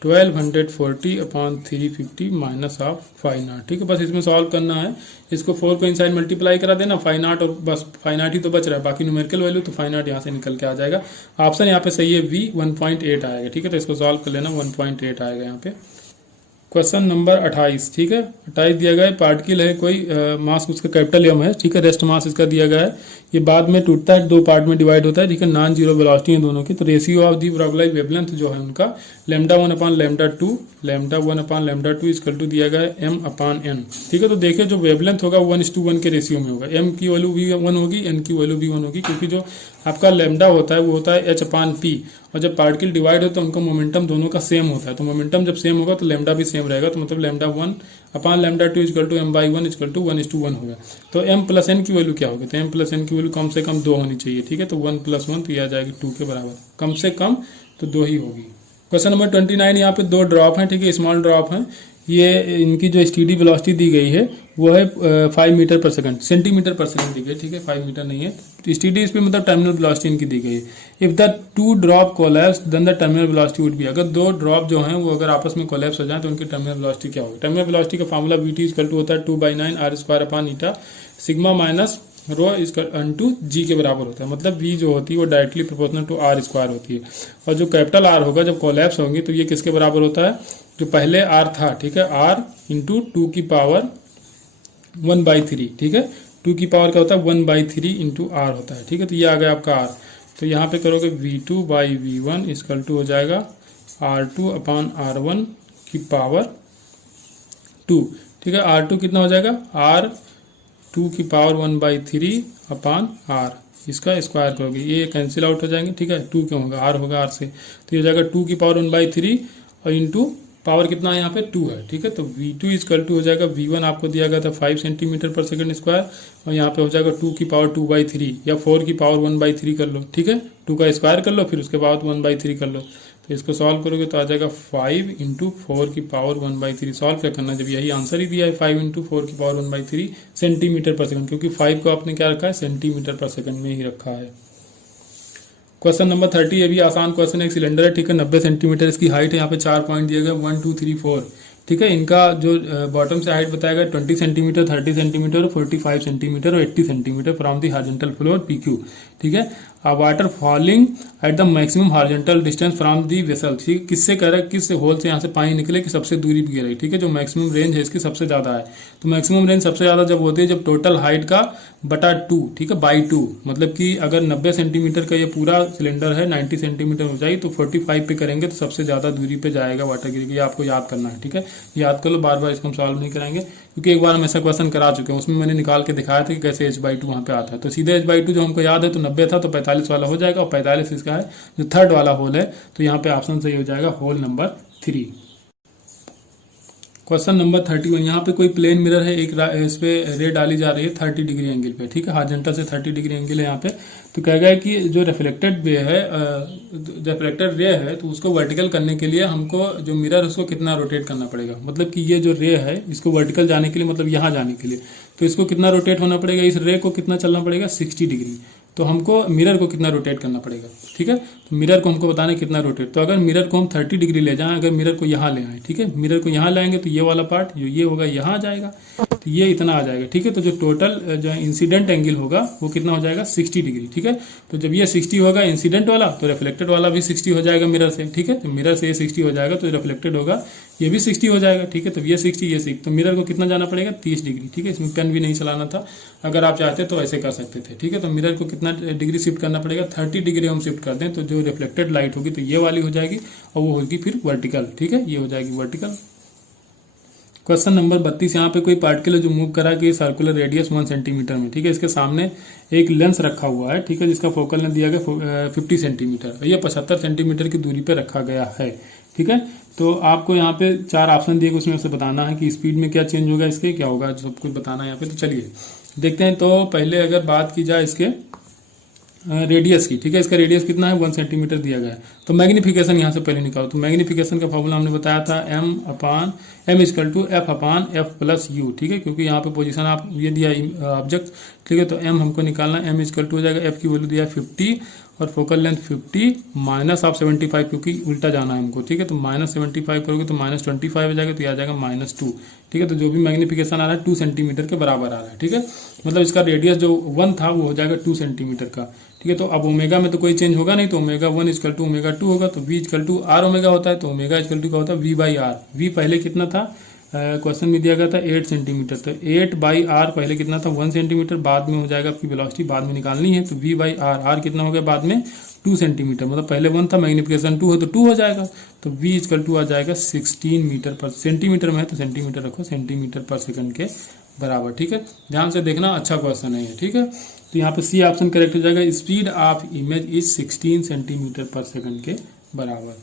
1240 अपॉन 350 माइनस ऑफ 5 नॉट, ठीक है। बस इसमें सॉल्व करना है, इसको 4 को इनसाइड मल्टीप्लाई करा देना 5 नॉट, और बस 5 नॉट ही तो बच रहा है, बाकी न्यूमेरिकल वैल्यू, तो 5 नॉट यहाँ से निकल के आ जाएगा। ऑप्शन यहाँ पे सही है, v 1.8 आएगा, ठीक है। तो इसको सॉल्व कर लेना, 1.8 आएगा यहाँ पे। क्वेश्चन नंबर 28, ठीक है। 28 दिया गया है, पार्टिकल है कोई, मास उसका कैपिटल एम है, ठीक है। रेस्ट मास इसका दिया गया है, ये बाद में टूटता है, 2 पार्ट में डिवाइड होता है, ठीक है। नॉन जीरो वेलोसिटी है दोनों की। तो ratio of the probable wavelength जो है उनका λ1/λ2, λ1/λ2 इक्वल टू दिया गया है m/n, ठीक है। तो देखिए जो वेवलेंथ होगा 1:1 के रेशियो में होगा। m की वैल्यू भी 1 होगी, n की वैल्यू भी 1 होगी, क्योंकि जो आपका लैम्डा होता है वो होता है h/p, और जब पार्टिकल डिवाइड होता है तो उनका मोमेंटम दोनों का सेम होता है। तो मोमेंटम जब सेम होगा तो लैम्डा भी सेम रहेगा, तो मतलब λ1/λ2 equal to m/1 equal to 1:1 होगा। तो m प्लस n की वैल्यू क्या होगी? तो m प्लस n की वैल्यू कम से कम 2 होनी चाहिए, ठीक है। तो 1 + 1 तो यह आ जाएगी 2 के बराबर, कम से कम तो 2 ही होगी। क्वेश्चन नंबर 29, यहाँ पे 2 ड्रॉप हैं, ठीक है, स्मॉल ड्रॉप हैं। ये इनकी जो स्टीडी वेलोसिटी दी गई है वो है 5 metre per second, centimetre per second दी गई है, ठीक है, 5 मीटर नहीं है। स्टीडी स्पीड मतलब टर्मिनल वेलोसिटी इनकी दी गई है। If the 2 drop collapse then the terminal velocity would be, अगर 2 ड्रॉप जो हैं वो अगर आपस में कोलैप्स हो जाए तो उनकी टर्मिनल वेलोसिटी क्या होगी? टर्मिनल वेलोसिटी का फार्मूला Vt इक्वल टू होता है 2/9 r² sigma minus rho into g के बराबर होता है। मतलब v जो होती है वो डायरेक्टली प्रोपोर्शनल टू r² होती है, और जो कैपिटल R होगा जब कोलैप्स होंगी तो ये किसके बराबर होता है? जो पहले r था, ठीक है, r इंटू 2 की पावर 1/3, ठीक है। 2 की पावर क्या होता है? 1/3 इंटू r होता है, ठीक है। तो ये आ गया आपका r। तो यहाँ पे करोगे v2/v1 इक्वल टू हो जाएगा r2/r1 की पावर 2, ठीक है। r2 कितना हो जाएगा? r2 की पावर 1/3/r, इसका स्क्वायर करोगे, ये कैंसिल आउट हो जाएंगे, ठीक है। 2 क्यों होगा? r होगा r से, तो ये हो जाएगा 2 की पावर 1/3 और इंटू पावर कितना है यहाँ पे? 2 है, ठीक है। तो v2 इक्वल टू हो जाएगा, v1 आपको दिया गया था 5 सेंटीमीटर पर सेकंड स्क्वायर, और यहाँ पे हो जाएगा 2 की पावर 2/3 या 4 की पावर 1/3 कर लो, ठीक है। 2 का स्क्वायर कर लो, फिर उसके बाद 1/3 कर लो। तो इसको सॉल्व करोगे तो आ जाएगा 5 इंटू 4 की पावर 1/3। सॉल्व क्या करना, जब यही आंसर ही दिया है 5 इंटू 4 की पावर 1/3 सेंटीमीटर पर सेकंड, क्योंकि 5 को आपने क्या रखा है? सेंटीमीटर पर सेकंड में ही रखा है। क्वेश्चन नंबर 30, ये भी आसान क्वेश्चन है। एक सिलेंडर है, ठीक है, 90 सेंटीमीटर इसकी हाइट है। यहाँ पे 4 पॉइंट दिए गए 1 2 3 4, ठीक है। इनका जो बॉटम से हाइट बताया गया 20 सेंटीमीटर, 30 सेंटीमीटर, 45 सेंटीमीटर और 80 centimetre from the horizontal floor PQ, ठीक है। Water falling at the maximum horizontal distance from the vessel, ठीक है। किससे कह रहा है? किस होल से यहाँ से पानी निकले कि सबसे दूरी पे गिरे, ठीक है। जो मैक्सिमम रेंज है इसकी सबसे ज्यादा है। तो मैक्सिमम रेंज सबसे ज्यादा जब होती है जब टोटल हाइट का बटा 2, ठीक है, बाई 2, मतलब कि अगर 90 सेंटीमीटर का ये पूरा सिलेंडर है, 90 सेंटीमीटर हो जाएगी तो 45 पे करेंगे तो सबसे ज्यादा दूरी पे जाएगा वाटर गिरेगी। ये आपको याद करना है, ठीक है। याद कर लो, बार बार इसको हम सॉल्व नहीं कराएंगे, क्योंकि एक बार हम ऐसा क्वेश्चन करा चुके हैं, उसमें मैंने निकाल के दिखाया था कि कैसे h/2 वहाँ पे आता है। तो सीधे h/2 जो हमको याद है तो 90 था तो 45 वाला हो जाएगा, और 45 इसका है जो थर्ड वाला होल है। तो यहाँ पे ऑप्शन सही हो जाएगा होल नंबर 3। क्वेश्चन नंबर 31, यहाँ पे कोई प्लेन मिरर है, एक इस पे रे डाली जा रही है 30 डिग्री एंगल पे, ठीक है। हॉरिजॉन्टल से 30 डिग्री एंगल है यहाँ पे। तो कह गया कि जो रिफ्लेक्टेड रे है, रिफ्लेक्टेड रे है, तो उसको वर्टिकल करने के लिए हमको जो मिरर उसको कितना रोटेट करना पड़ेगा। मतलब कि ये जो रे है इसको वर्टिकल जाने के लिए, मतलब यहाँ जाने के लिए, तो इसको कितना रोटेट होना पड़ेगा? इस रे को कितना चलना पड़ेगा? 60 डिग्री। तो हमको मिरर को कितना रोटेट करना पड़ेगा, ठीक है। तो मिरर को हमको बताना है कितना रोटेट। तो अगर मिरर को हम 30 डिग्री ले जाएं, अगर मिरर को यहाँ ले आए, ठीक है, मिरर को यहाँ लाएंगे तो ये वाला पार्ट जो ये होगा यहाँ आ जाएगा, तो ये इतना आ जाएगा, ठीक है। तो जो टोटल जो इंसिडेंट एंगल होगा वो कितना हो जाएगा? 60 डिग्री, ठीक है। तो जब ये 60 होगा इंसिडेंट वाला, तो रिफ्लेक्टेड वाला भी 60 हो जाएगा मिरर से, ठीक है। तो मिरर से ये 60 हो जाएगा, तो रिफ्लेक्टेड होगा ये भी 60 हो जाएगा, ठीक है। तो ये 60 ये 60, तो मिरर को कितना जाना पड़ेगा? 30 डिग्री, ठीक है। इसमें पेन भी नहीं चलाना था, अगर आप चाहते तो ऐसे कर सकते थे, ठीक है। तो मिरर को कितना डिग्री शिफ्ट करना पड़ेगा? 30 डिग्री हम शिफ्ट कर दें तो जो रिफ्लेक्टेड लाइट होगी तो ये वाली हो जाएगी, और वो होगी फिर वर्टिकल, ठीक है, ये हो जाएगी वर्टिकल। क्वेश्चन नंबर 32, यहाँ पे कोई पार्टिकल है जो मूव करा कि सर्कुलर रेडियस 1 सेंटीमीटर में, ठीक है। इसके सामने एक लेंस रखा हुआ है, ठीक है, जिसका फोकल लेंथ दिया गया 50 सेंटीमीटर, ये 75 सेंटीमीटर की दूरी पे रखा गया है, ठीक है। तो आपको यहाँ पे 4 ऑप्शन दिए, उसमें से बताना है कि स्पीड में क्या चेंज होगा, इसके क्या होगा, सब कुछ बताना है यहाँ पे। तो चलिए देखते हैं। तो पहले अगर बात की जाए इसके रेडियस की, ठीक है, इसका रेडियस कितना है? 1 सेंटीमीटर दिया गया है। तो मैग्निफिकेशन यहाँ से पहले निकालो। तो मैग्निफिकेशन का फॉर्मूला हमने बताया था m इक्वल टू f/f+u, ठीक है, क्योंकि यहाँ पे पोजीशन आप ये दिया ऑब्जेक्ट, ठीक है। तो m हमको निकालना है, m इक्वल टू हो जाएगा, f की वैल्यू दिया 50 और फोकल लेंथ 50 माइनस आप 75, क्योंकि उल्टा जाना है हमको, ठीक है। तो -75 करोगे तो -25 हो जाएगा, तो आ जाएगा -2, ठीक है। तो जो भी मैग्निफिकेशन आ रहा है 2 सेंटीमीटर के बराबर आ रहा है, ठीक है। मतलब इसका रेडियस जो 1 था वो हो जाएगा 2 सेंटीमीटर का, ठीक है। तो अब ओमेगा में तो कोई चेंज होगा नहीं, तो ओमेगा 1 इक्वल टू ओमेगा 2 होगा, तो v equal to r omega होता है, तो ओमेगा इक्वल टू क्या होता है v बाई आर। v पहले कितना था, क्वेश्चन में दिया गया था 8 सेंटीमीटर, तो 8 बाई आर पहले कितना था 1 सेंटीमीटर, बाद में हो जाएगा आपकी वेलोसिटी बाद में निकालनी है, तो v बाई आर, आर कितना हो गया बाद में 2 सेंटीमीटर, मतलब पहले 1 था मैग्निफिकेशन 2 है तो 2 हो जाएगा, तो v इक्वल टू आ जाएगा 16 मीटर पर, सेंटीमीटर में है तो सेंटीमीटर रखो, सेंटीमीटर पर सेकंड के बराबर। ठीक है, ध्यान से देखना, अच्छा क्वेश्चन है ये। ठीक है, तो यहाँ पे सी ऑप्शन करेक्ट हो जाएगा, speed of image is 16 centimetre per second के बराबर।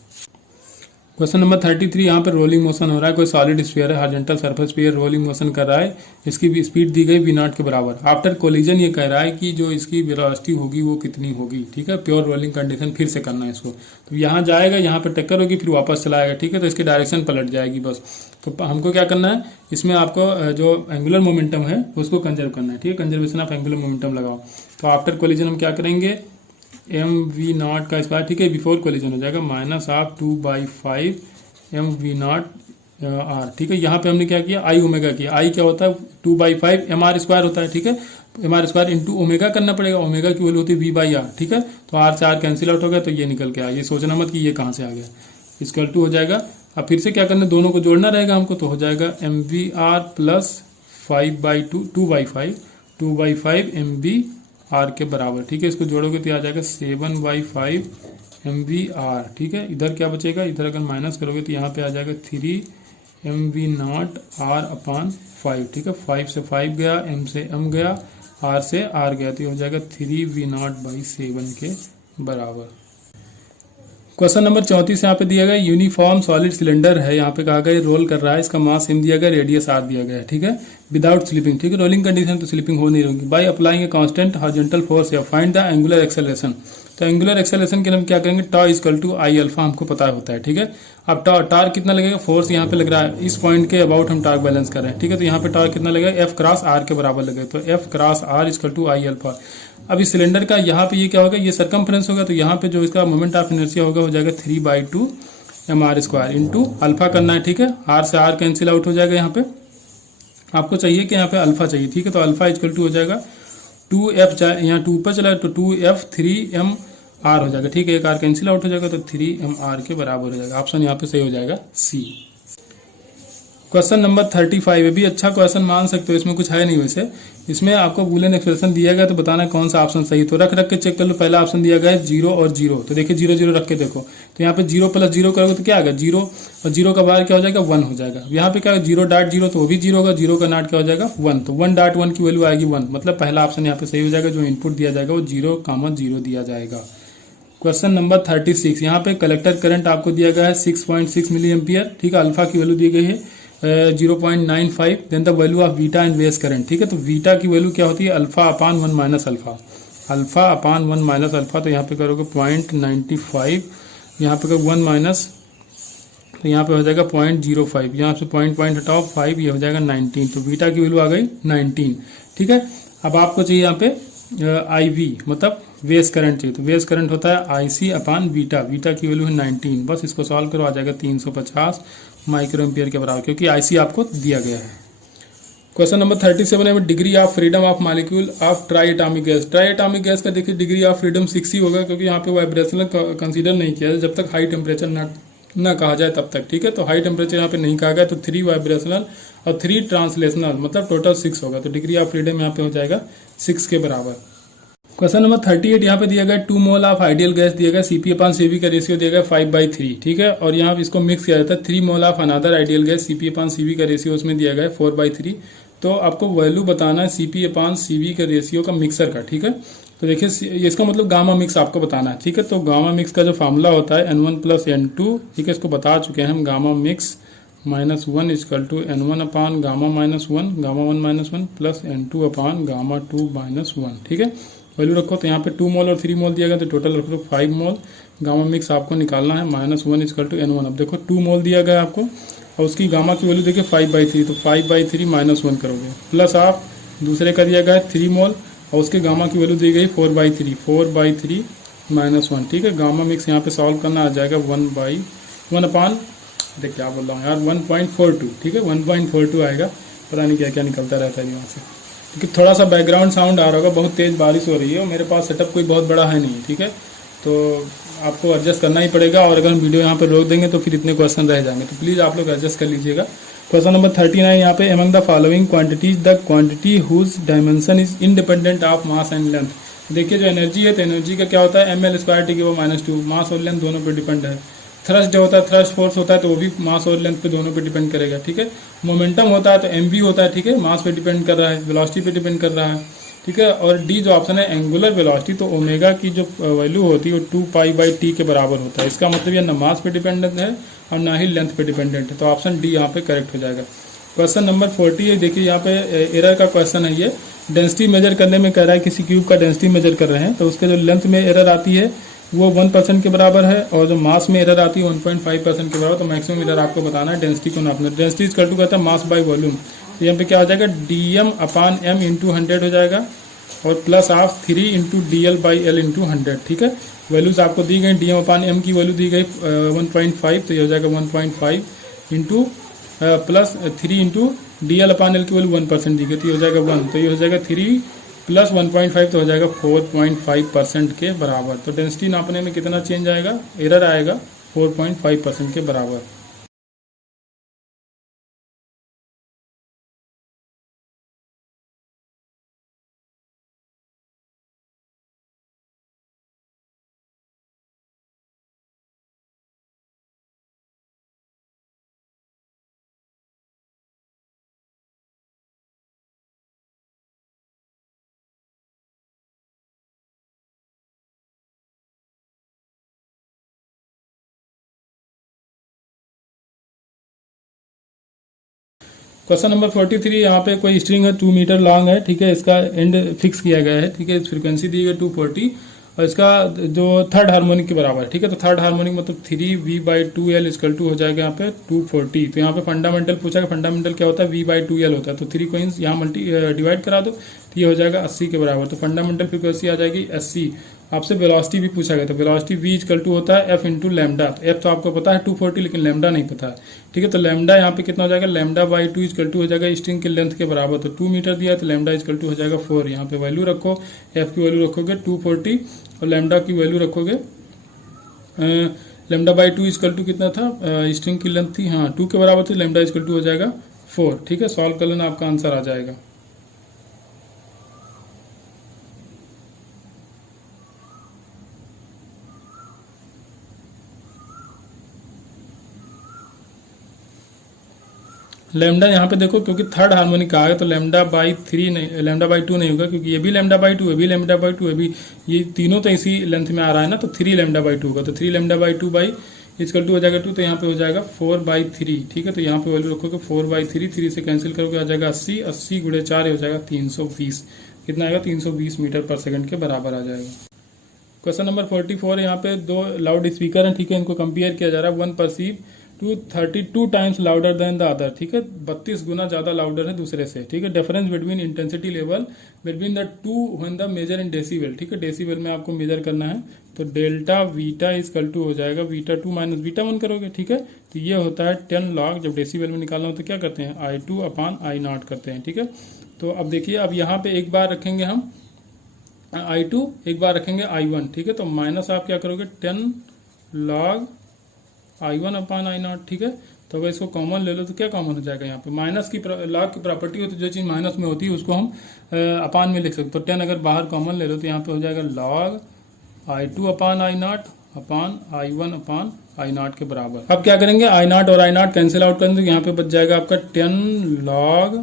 क्वेश्चन नंबर 33, यहाँ पर रोलिंग मोशन हो रहा है, कोई सॉलिड स्फीयर है, हॉरिजॉन्टल सरफेस पे रोलिंग मोशन कर रहा है, इसकी भी स्पीड दी गई v0 के बराबर। आफ्टर कोलिजन ये कह रहा है कि जो इसकी वेलोसिटी होगी वो कितनी होगी। ठीक है, प्योर रोलिंग कंडीशन फिर से करना है इसको, तो यहाँ जाएगा, यहाँ पर टक्कर होगी, फिर वापस चला आएगा। ठीक है, तो इसकी डायरेक्शन पलट जाएगी बस। तो हमको क्या करना है, इसमें आपको जो एंगुलर मोमेंटम है उसको कंजर्व करना है। ठीक है, कंजर्वेशन ऑफ एंगुलर मोमेंटम लगाओ। तो आफ्टर कोलिजन हम क्या करेंगे, mv0 का स्क्वायर, ठीक है, बिफोर कोलिजन हो जाएगा -2/5 mv0 r। ठीक है, यहाँ पे हमने क्या किया, आई ओमेगा किया। आई क्या होता है 2/5 mr स्क्वायर होता है। ठीक है, mr स्क्वायर इंटू ओमेगा करना पड़ेगा, ओमेगा की वैल्यू होती है v बाई आर। ठीक है, तो r से r कैंसिल आउट हो गया, तो ये निकल के आया, ये सोचना मत कि ये कहाँ से आ गया, इक्वल टू हो जाएगा। अब फिर से क्या करना, दोनों को जोड़ना रहेगा हमको, तो हो जाएगा mvr प्लस 2/5 mvr के बराबर। ठीक है, इसको जोड़ोगे तो आ जाएगा 7/5 mvr। ठीक है, इधर क्या बचेगा, इधर अगर माइनस करोगे तो यहाँ पे आ जाएगा 3 mv0 r/5। ठीक है, 5 से 5 गया, m से m गया, r से r गया, तो ये हो जाएगा 3v0/7 के बराबर। क्वेश्चन नंबर 34 यहाँ पे दिया गया, यूनिफॉर्म सॉलिड सिलेंडर है, यहाँ पे कहा गया रोल कर रहा है, इसका मास m दिया गया, रेडियस r दिया गया है। ठीक है, विदाउट स्लिपिंग। ठीक है, रोलिंग कंडीशन तो स्लिपिंग हो नहीं रही। By applying a constant horizontal force या फाइंड द एंगुलर एक्सेलरेशन। तो एंगुलर एक्सेलरेशन के लिए हम क्या करेंगे, टॉ इक्वल टू आई अल्फा हमको पता होता है। ठीक है, अब टार्क कितना लगेगा, फोर्स यहाँ पे लग रहा है, इस पॉइंट के अबाउट हम टार्क बैलेंस कर रहे हैं। ठीक है, तो यहाँ पे टार्क कितना लगेगा, F क्रॉस R के बराबर लगेगा, तो F cross R equal to I alpha. अब इस सिलेंडर का यहाँ पे ये क्या होगा, ये सरकमफ्रेंस होगा, तो यहाँ पे जो इसका मोमेंट ऑफ इनर्शिया होगा हो जाएगा 3/2 mr स्क्वायर इंटू अल्फा करना है। ठीक है, R से R कैंसिल आउट हो जाएगा, यहाँ पे आपको चाहिए कि यहाँ पे अल्फा चाहिए। ठीक है, तो अल्फा इक्वल टू हो जाएगा 2f, यहाँ 2 पर चला तो 2f 3mr हो जाएगा। ठीक है, एक r कैंसिल आउट हो जाएगा, तो 3mr के बराबर हो जाएगा। ऑप्शन यहाँ पे सही हो जाएगा सी। क्वेश्चन नंबर 35 है भी अच्छा क्वेश्चन मान सकते हो, इसमें कुछ है नहीं वैसे। इसमें आपको बूलियन एक्सप्रेशन दिया गया, तो बताना कौन सा ऑप्शन सही। तो रख के चेक कर लो। पहला ऑप्शन दिया गया है 0 और 0, तो देखिए 0 0 रख के देखो, तो यहाँ पे 0 + 0 करोगे तो क्या आएगा 0, और 0 का बाहर क्या हो जाएगा 1 हो जाएगा। यहाँ पे क्या 0.0, तो वो भी 0 होगा, 0 का नॉट क्या हो जाएगा 1, तो 1.1 की वैल्यू आएगी 1, मतलब पहला ऑप्शन यहाँ पे सही हो जाएगा। जो इनपुट दिया जाएगा वो 0,0 दिया जाएगा। क्वेश्चन नंबर 36, यहाँ पे कलेक्टर करंट आपको दिया गया है 6.6 मिली एम्पियर। ठीक है, अल्फा की वैल्यू दी गई है 0.95, then the value of beta and base current. ठीक है, तो बीटा की वैल्यू क्या होती है, alpha minus alpha, alpha minus alpha, तो यहाँ पे करोगे 0.95, यहाँ पे करोगे 1 माइनस, तो यहाँ पे हो जाएगा 0.05, यहाँ से पॉइंट हटाओ 5, ये हो जाएगा 19, तो बीटा की वैल्यू आ गई 19। ठीक है, अब आपको चाहिए यहाँ पे IV मतलब वेस करंट चाहिए, तो वेस करंट होता है IC/बीटा, बीटा की वैल्यू है 19, बस इसको सॉल्व करो, आ जाएगा 350 माइक्रो एम्पियर के बराबर, क्योंकि IC आपको दिया गया है। क्वेश्चन नंबर 37 है degree of freedom of molecule of try atomic gas. Try atomic gas का देखिए डिग्री ऑफ फ्रीडम 6 ही होगा, क्योंकि यहाँ पे वाइब्रेशनल कंसीडर नहीं किया है, जब तक हाई टेम्परेचर ना कहा जाए तब तक। ठीक है, तो हाई टेम्परेचर यहाँ पे नहीं कहा गया, तो 3 वाइब्रेशनल और 3 ट्रांसलेशनल, मतलब टोटल 6 होगा, तो डिग्री ऑफ फ्रीडम यहाँ पे हो जाएगा 6 के बराबर। क्वेश्चन नंबर 38 यहाँ पे दिया गया 2 मोल ऑफ आइडियल गैस दिया गया, CP/CV का रेशियो दिया गया 5/3। ठीक है, और यहाँ इसको मिक्स किया जाता है 3 mole of another ideal gas, CP/CV का रेशियो उसमें दिया गया है 4/3। तो आपको वैल्यू बताना है CP/CV के रेशियो का मिक्सर का। ठीक है, तो देखिए इसका मतलब गामा मिक्स आपको बताना है। ठीक है, तो गामा मिक्स का जो फार्मूला होता है N1 + N2, ठीक है, इसको बता चुके हैं हम, गामा मिक्स -1 इक्वल टू N1/गामा -1, गामा 1 - 1 प्लस N2/गामा 2 - 1। ठीक है, वैल्यू रखो, तो यहाँ पे 2 मोल और 3 मोल दिया गया, तो टोटल रखो 5 मोल। गामा मिक्स आपको निकालना है -1 इक्वल टू N1। अब देखो 2 मोल दिया गया आपको, और उसकी गामा की वैल्यू देखिए 5/3, तो 5/3 -1 करोगे, प्लस आप दूसरे का दिया गया है 3 मोल, और उसके गामा की वैल्यू दी गई 4/3 -1। ठीक है, गामा मिक्स यहाँ पे सॉल्व करना आ जाएगा 1/1 देख क्या बोल रहा हूँ यार 1.42। ठीक है, 1.42 आएगा, पता नहीं क्या क्या निकलता रहता है यहाँ से। क्योंकि थोड़ा सा बैकग्राउंड साउंड आ रहा होगा, बहुत तेज़ बारिश हो रही है और मेरे पास सेटअप कोई बहुत बड़ा है नहीं, ठीक है। तो आपको एडजस्ट करना ही पड़ेगा, और अगर हम वीडियो यहाँ पे रोक देंगे तो फिर इतने क्वेश्चन रह जाएंगे, तो प्लीज़ आप लोग एडजस्ट कर लीजिएगा। क्वेश्चन नंबर 39 यहाँ पे, among the following quantities the quantity whose dimension is independent of mass and length. देखिए जो एनर्जी है, तो एनर्जी का क्या होता है, ml²T⁻², मास और लेंथ दोनों पे डिपेंड है। थ्रस्ट जो होता है, थ्रस्ट फोर्स होता है, तो वो भी मास और लेंथ पे दोनों पे डिपेंड करेगा, ठीक है। मोमेंटम होता है तो mv होता है, ठीक है, मास पे डिपेंड कर रहा है, वेलोसिटी पे डिपेंड कर रहा है, ठीक है। और डी जो ऑप्शन है एंगुलर वेलोसिटी, तो ओमेगा की जो वैल्यू होती है वो 2π/t के बराबर होता है। इसका मतलब यह ना मास पे डिपेंडेंट है और ना ही लेंथ पे डिपेंडेंट है, तो ऑप्शन डी यहाँ पे करेक्ट हो जाएगा। क्वेश्चन नंबर 40 है, देखिए यहाँ पे एरर का क्वेश्चन है ये। डेंसिटी मेजर करने में कह रहा है किसी क्यूब का डेंसिटी मेजर कर रहे हैं, तो उसके जो लेंथ में एरर आती है वो 1% के बराबर है, और जो मास में एरर आती है 1.5% के बराबर। तो मैक्सिमम एरर आपको बताना है डेंसिटी को नापना। डेंसिटी इज इक्वल टू कहता है मास बाय वॉल्यूम, तो यहाँ पे क्या हो जाएगा, dm/m × 100 हो जाएगा, और प्लस ऑफ 3 × dl/l × 100, ठीक है। वैल्यूज आपको दी गई, dm/m की वैल्यू दी गई 1.5, तो ये हो जाएगा 1.5 इंटू प्लस 3 × dl/l की वैल्यू 1% दी गई, तो ये हो जाएगा 1, तो ये हो जाएगा 3 प्लस 1.5, तो हो जाएगा 4.5% के बराबर। तो डेंसिटी नापने में कितना चेंज आएगा, एरर आएगा 4.5% के बराबर। क्वेश्चन नंबर 43, यहाँ पे कोई स्ट्रिंग है 2 मीटर लॉन्ग है, ठीक है, इसका एंड फिक्स किया गया है, ठीक है, फ्रीक्वेंसी दी गई 240, और इसका जो थर्ड हार्मोनिक के बराबर है, ठीक है। तो थर्ड हार्मोनिक मतलब 3v/2l = हो जाएगा यहाँ पे 240। तो यहाँ पे फंडामेंटल पूछा, फंडामेंटल क्या होता है, v/2l होता है, तो 3 को यहाँ डिवाइड करा दो, तो ये हो जाएगा 80 के बराबर। तो फंडामेंटल फ्रीक्वेंसी आ जाएगी 80। आपसे वेलोसिटी भी पूछा गया, तो वेलोसिटी v = होता है f × लैम्डा। तो f तो आपको पता है 240, लेकिन लैम्डा नहीं पता है, ठीक है। तो लैम्डा यहाँ पे कितना हो जाएगा, λ/2 = हो जाएगा स्ट्रिंग के लेंथ के बराबर। तो 2 मीटर दिया, तो लैम्डा = हो जाएगा 4। यहाँ पे वैल्यू रखो, f की वैल्यू रखोगे 240 और लैम्डा की वैल्यू रखोगे λ/2 = कितना था, स्ट्रिंग की लेंथ थी, हाँ 2 के बराबर थी, लैम्डा = हो जाएगा 4, ठीक है। सॉल्व कर लेना, आपका आंसर आ जाएगा। लैम्डा यहाँ पे देखो, क्योंकि थर्ड हार्मोनिक आ गया, तो λ/3 नहीं, λ/2 नहीं होगा, क्योंकि ये भी λ/2 है, भी λ/2 है, भी ये तीनों तो इसी लेंथ में आ रहा है ना, तो 3 λ/2 होगा, तो 3 λ/2 = हो जाएगा 2, तो यहाँ पे हो जाएगा 4/3, ठीक है। तो यहाँ पे वैल्यू रखोगे 4/3, 3 से कैंसिल करोगे आ जाएगा 80, 80 × 4 हो जाएगा 320, कितना आएगा 320 मीटर पर सेकंड के बराबर आ जाएगा। क्वेश्चन नंबर 44, यहाँ पे 2 लाउड स्पीकर हैं, ठीक है, इनको कंपेयर किया जा रहा है, one perceive to 32 times louder than the other, ठीक है, 32 गुना ज्यादा लाउडर है दूसरे से, ठीक है। Difference between intensity level between the two when the measure in decibel, ठीक है, डेसीबल में आपको मेजर करना है, तो डेल्टा वीटा = हो जाएगा β2 - β1 करोगे, ठीक है। तो ये होता है 10 log, जब डेसीबल में निकालना हो तो क्या करते हैं, I2/I0 करते हैं, ठीक है। तो अब देखिए, अब यहाँ पे एक बार रखेंगे हम I2, एक बार रखेंगे I1, ठीक है। तो माइनस आप क्या करोगे 10 log I1/I0, ठीक है। तो अगर इसको कॉमन ले लो तो क्या कॉमन हो जाएगा, यहाँ पे माइनस की लॉग की प्रॉपर्टी होती है, जो चीज़ माइनस में होती है उसको हम अपान में लिख सकते हैं। तो 10 अगर बाहर कॉमन ले लो तो यहाँ पे हो जाएगा log I2/I0 अपान I1/I0 के बराबर। अब क्या करेंगे, I0 और I0 कैंसिल आउट करेंगे, तो यहाँ पे बच जाएगा आपका 10 log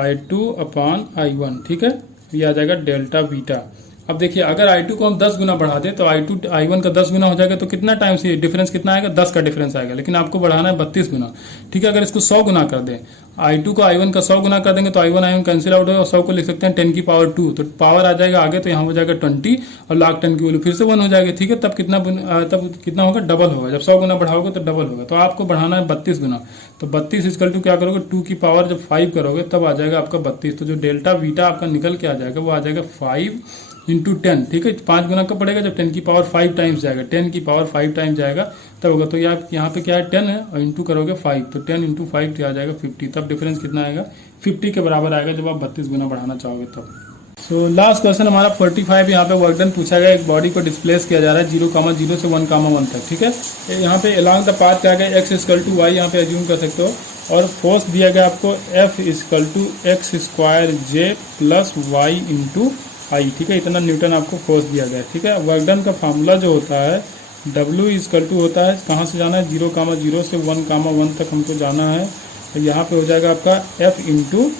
I2/I1, ठीक है। ये आ जाएगा डेल्टा बीटा। अब देखिए, अगर I2 को हम 10 गुना बढ़ा दें तो I1 का 10 गुना हो जाएगा, तो कितना टाइम से डिफरेंस कितना आएगा, 10 का डिफरेंस आएगा, लेकिन आपको बढ़ाना है 32 गुना, ठीक है। अगर इसको 100 गुना कर दें, I2 को I1 का 100 गुना कर देंगे तो I1 कैंसिल आउट होगा, और 100 को लिख सकते हैं 10⁻², तो पावर आ जाएगा आगे, तो यहाँ हो जाएगा 20, और log 10 की वैल्यू फिर से 1 हो जाएगी, ठीक है। तब कितना होगा, डबल होगा, जब 100 गुना बढ़ाओगे तो डबल होगा। तो आपको बढ़ाना है 32 गुना, तो 32 = क्या करोगे, 2 की पावर जब 5 करोगे तब आ जाएगा आपका 32। तो जो डेल्टा बीटा आपका निकल के आ जाएगा वो आ जाएगा 5 इंटू 10, ठीक है। 5 गुना कब पड़ेगा, जब 10 की पावर 5 टाइम्स जाएगा, 10 की पावर 5 टाइम्स जाएगा तब होगा। तो यहाँ पे क्या है 10 है और इंटू करोगे 5, तो 10 इंटू 5 क्या आ जाएगा 50, तब डिफरेंस कितना आएगा 50 के बराबर आएगा जब आप 32 गुना बढ़ाना चाहोगे तब। सो लास्ट क्वेश्चन हमारा 45 यहाँ पे वर्क डन पूछा गया। एक बॉडी को डिस्प्लेस किया जा रहा है 0,0 से 1,1 तक, ठीक है। यहाँ पे अलोंग द पाथ क्या गया x इक्वल टू वाई, यहाँ पे एज्यूम कर सकते हो, और फोर्स दिया गया आपको F equal to X square J plus Y into I, ठीक है। इतना न्यूटन आपको फोर्स दिया गया है, ठीक है। वर्क डन का फार्मूला जो होता है W इक्वल टू होता है, कहाँ से जाना है 0,0 से 1,1 तक हमको जाना है। तो यहाँ पे हो जाएगा आपका F इंटू,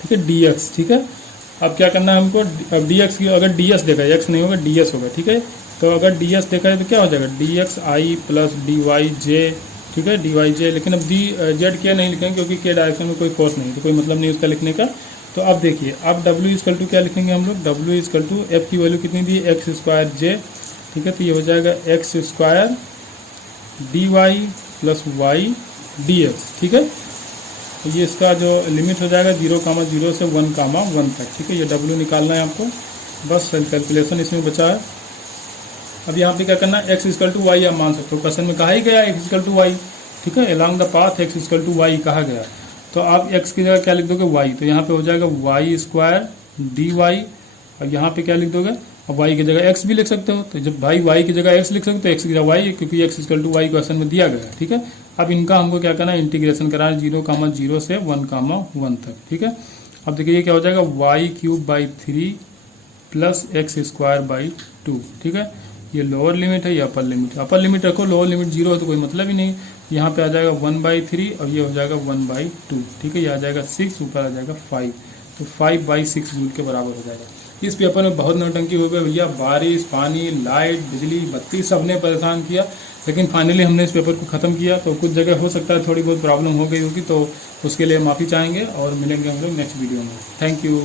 ठीक है, dx, ठीक है। अब क्या करना है हमको, अब dx की अगर ds देखा है, x नहीं होगा ds होगा, ठीक है। तो अगर ds देखा है तो क्या हो जाएगा dx i plus dy j, ठीक है, dy j। लेकिन अब z क्या नहीं लिखेंगे क्योंकि k डायरेक्शन में कोई फोर्स नहीं है, तो कोई मतलब नहीं उसका लिखने का। तो अब देखिए अब w इक्वल टू क्या लिखेंगे हम लोग, w इक्वल टू f की वैल्यू कितनी दी एक्स स्क्वायर j, ठीक है। तो ये हो जाएगा x square dy plus y dx, ठीक है। तो ये इसका जो लिमिट हो जाएगा 0,0 से 1,1 तक, ठीक है। ये w निकालना है आपको, बस कैलकुलेशन इसमें बचा है। अब यहाँ पे क्या करना है, x इक्वल टू वाई आप मान सकते हो, क्वेश्चन में कहा ही गया x इक्वल टू वाई, ठीक है। Along the path x equal to y कहा गया, तो आप x की जगह क्या लिख दोगे y, तो यहाँ पे हो जाएगा वाई स्क्वायर डी वाई, और यहाँ पे क्या लिख दोगे, और y की जगह x भी लिख सकते हो। तो जब भाई y की जगह x लिख सकते हो, x की जगह y, क्योंकि x equal to y question में दिया गया है, ठीक है। अब इनका हमको क्या करना है, इंटीग्रेशन कराना 0,0 से 1,1 तक, ठीक है। अब देखिए क्या हो जाएगा y cube by 3 plus x square by 2, ठीक है। ये लोअर लिमिट है, ये अपर लिमिट है। अपर लिमिट रखो, लोअर लिमिट 0 है तो कोई मतलब ही नहीं। यहाँ पे आ जाएगा 1/3 और ये हो जाएगा 1/2, ठीक है। ये आ जाएगा 6, ऊपर आ जाएगा 5, तो 5/6 जूल के बराबर हो जाएगा। इस पेपर में बहुत नौटंकी हो गई भैया, बारिश, पानी, लाइट, बिजली, बत्ती सबने परेशान किया, लेकिन फाइनली हमने इस पेपर को ख़त्म किया। तो कुछ जगह हो सकता है थोड़ी बहुत प्रॉब्लम हो गई होगी, तो उसके लिए माफ़ी चाहेंगे और मिलेंगे हम लोग नेक्स्ट वीडियो में। Thank you.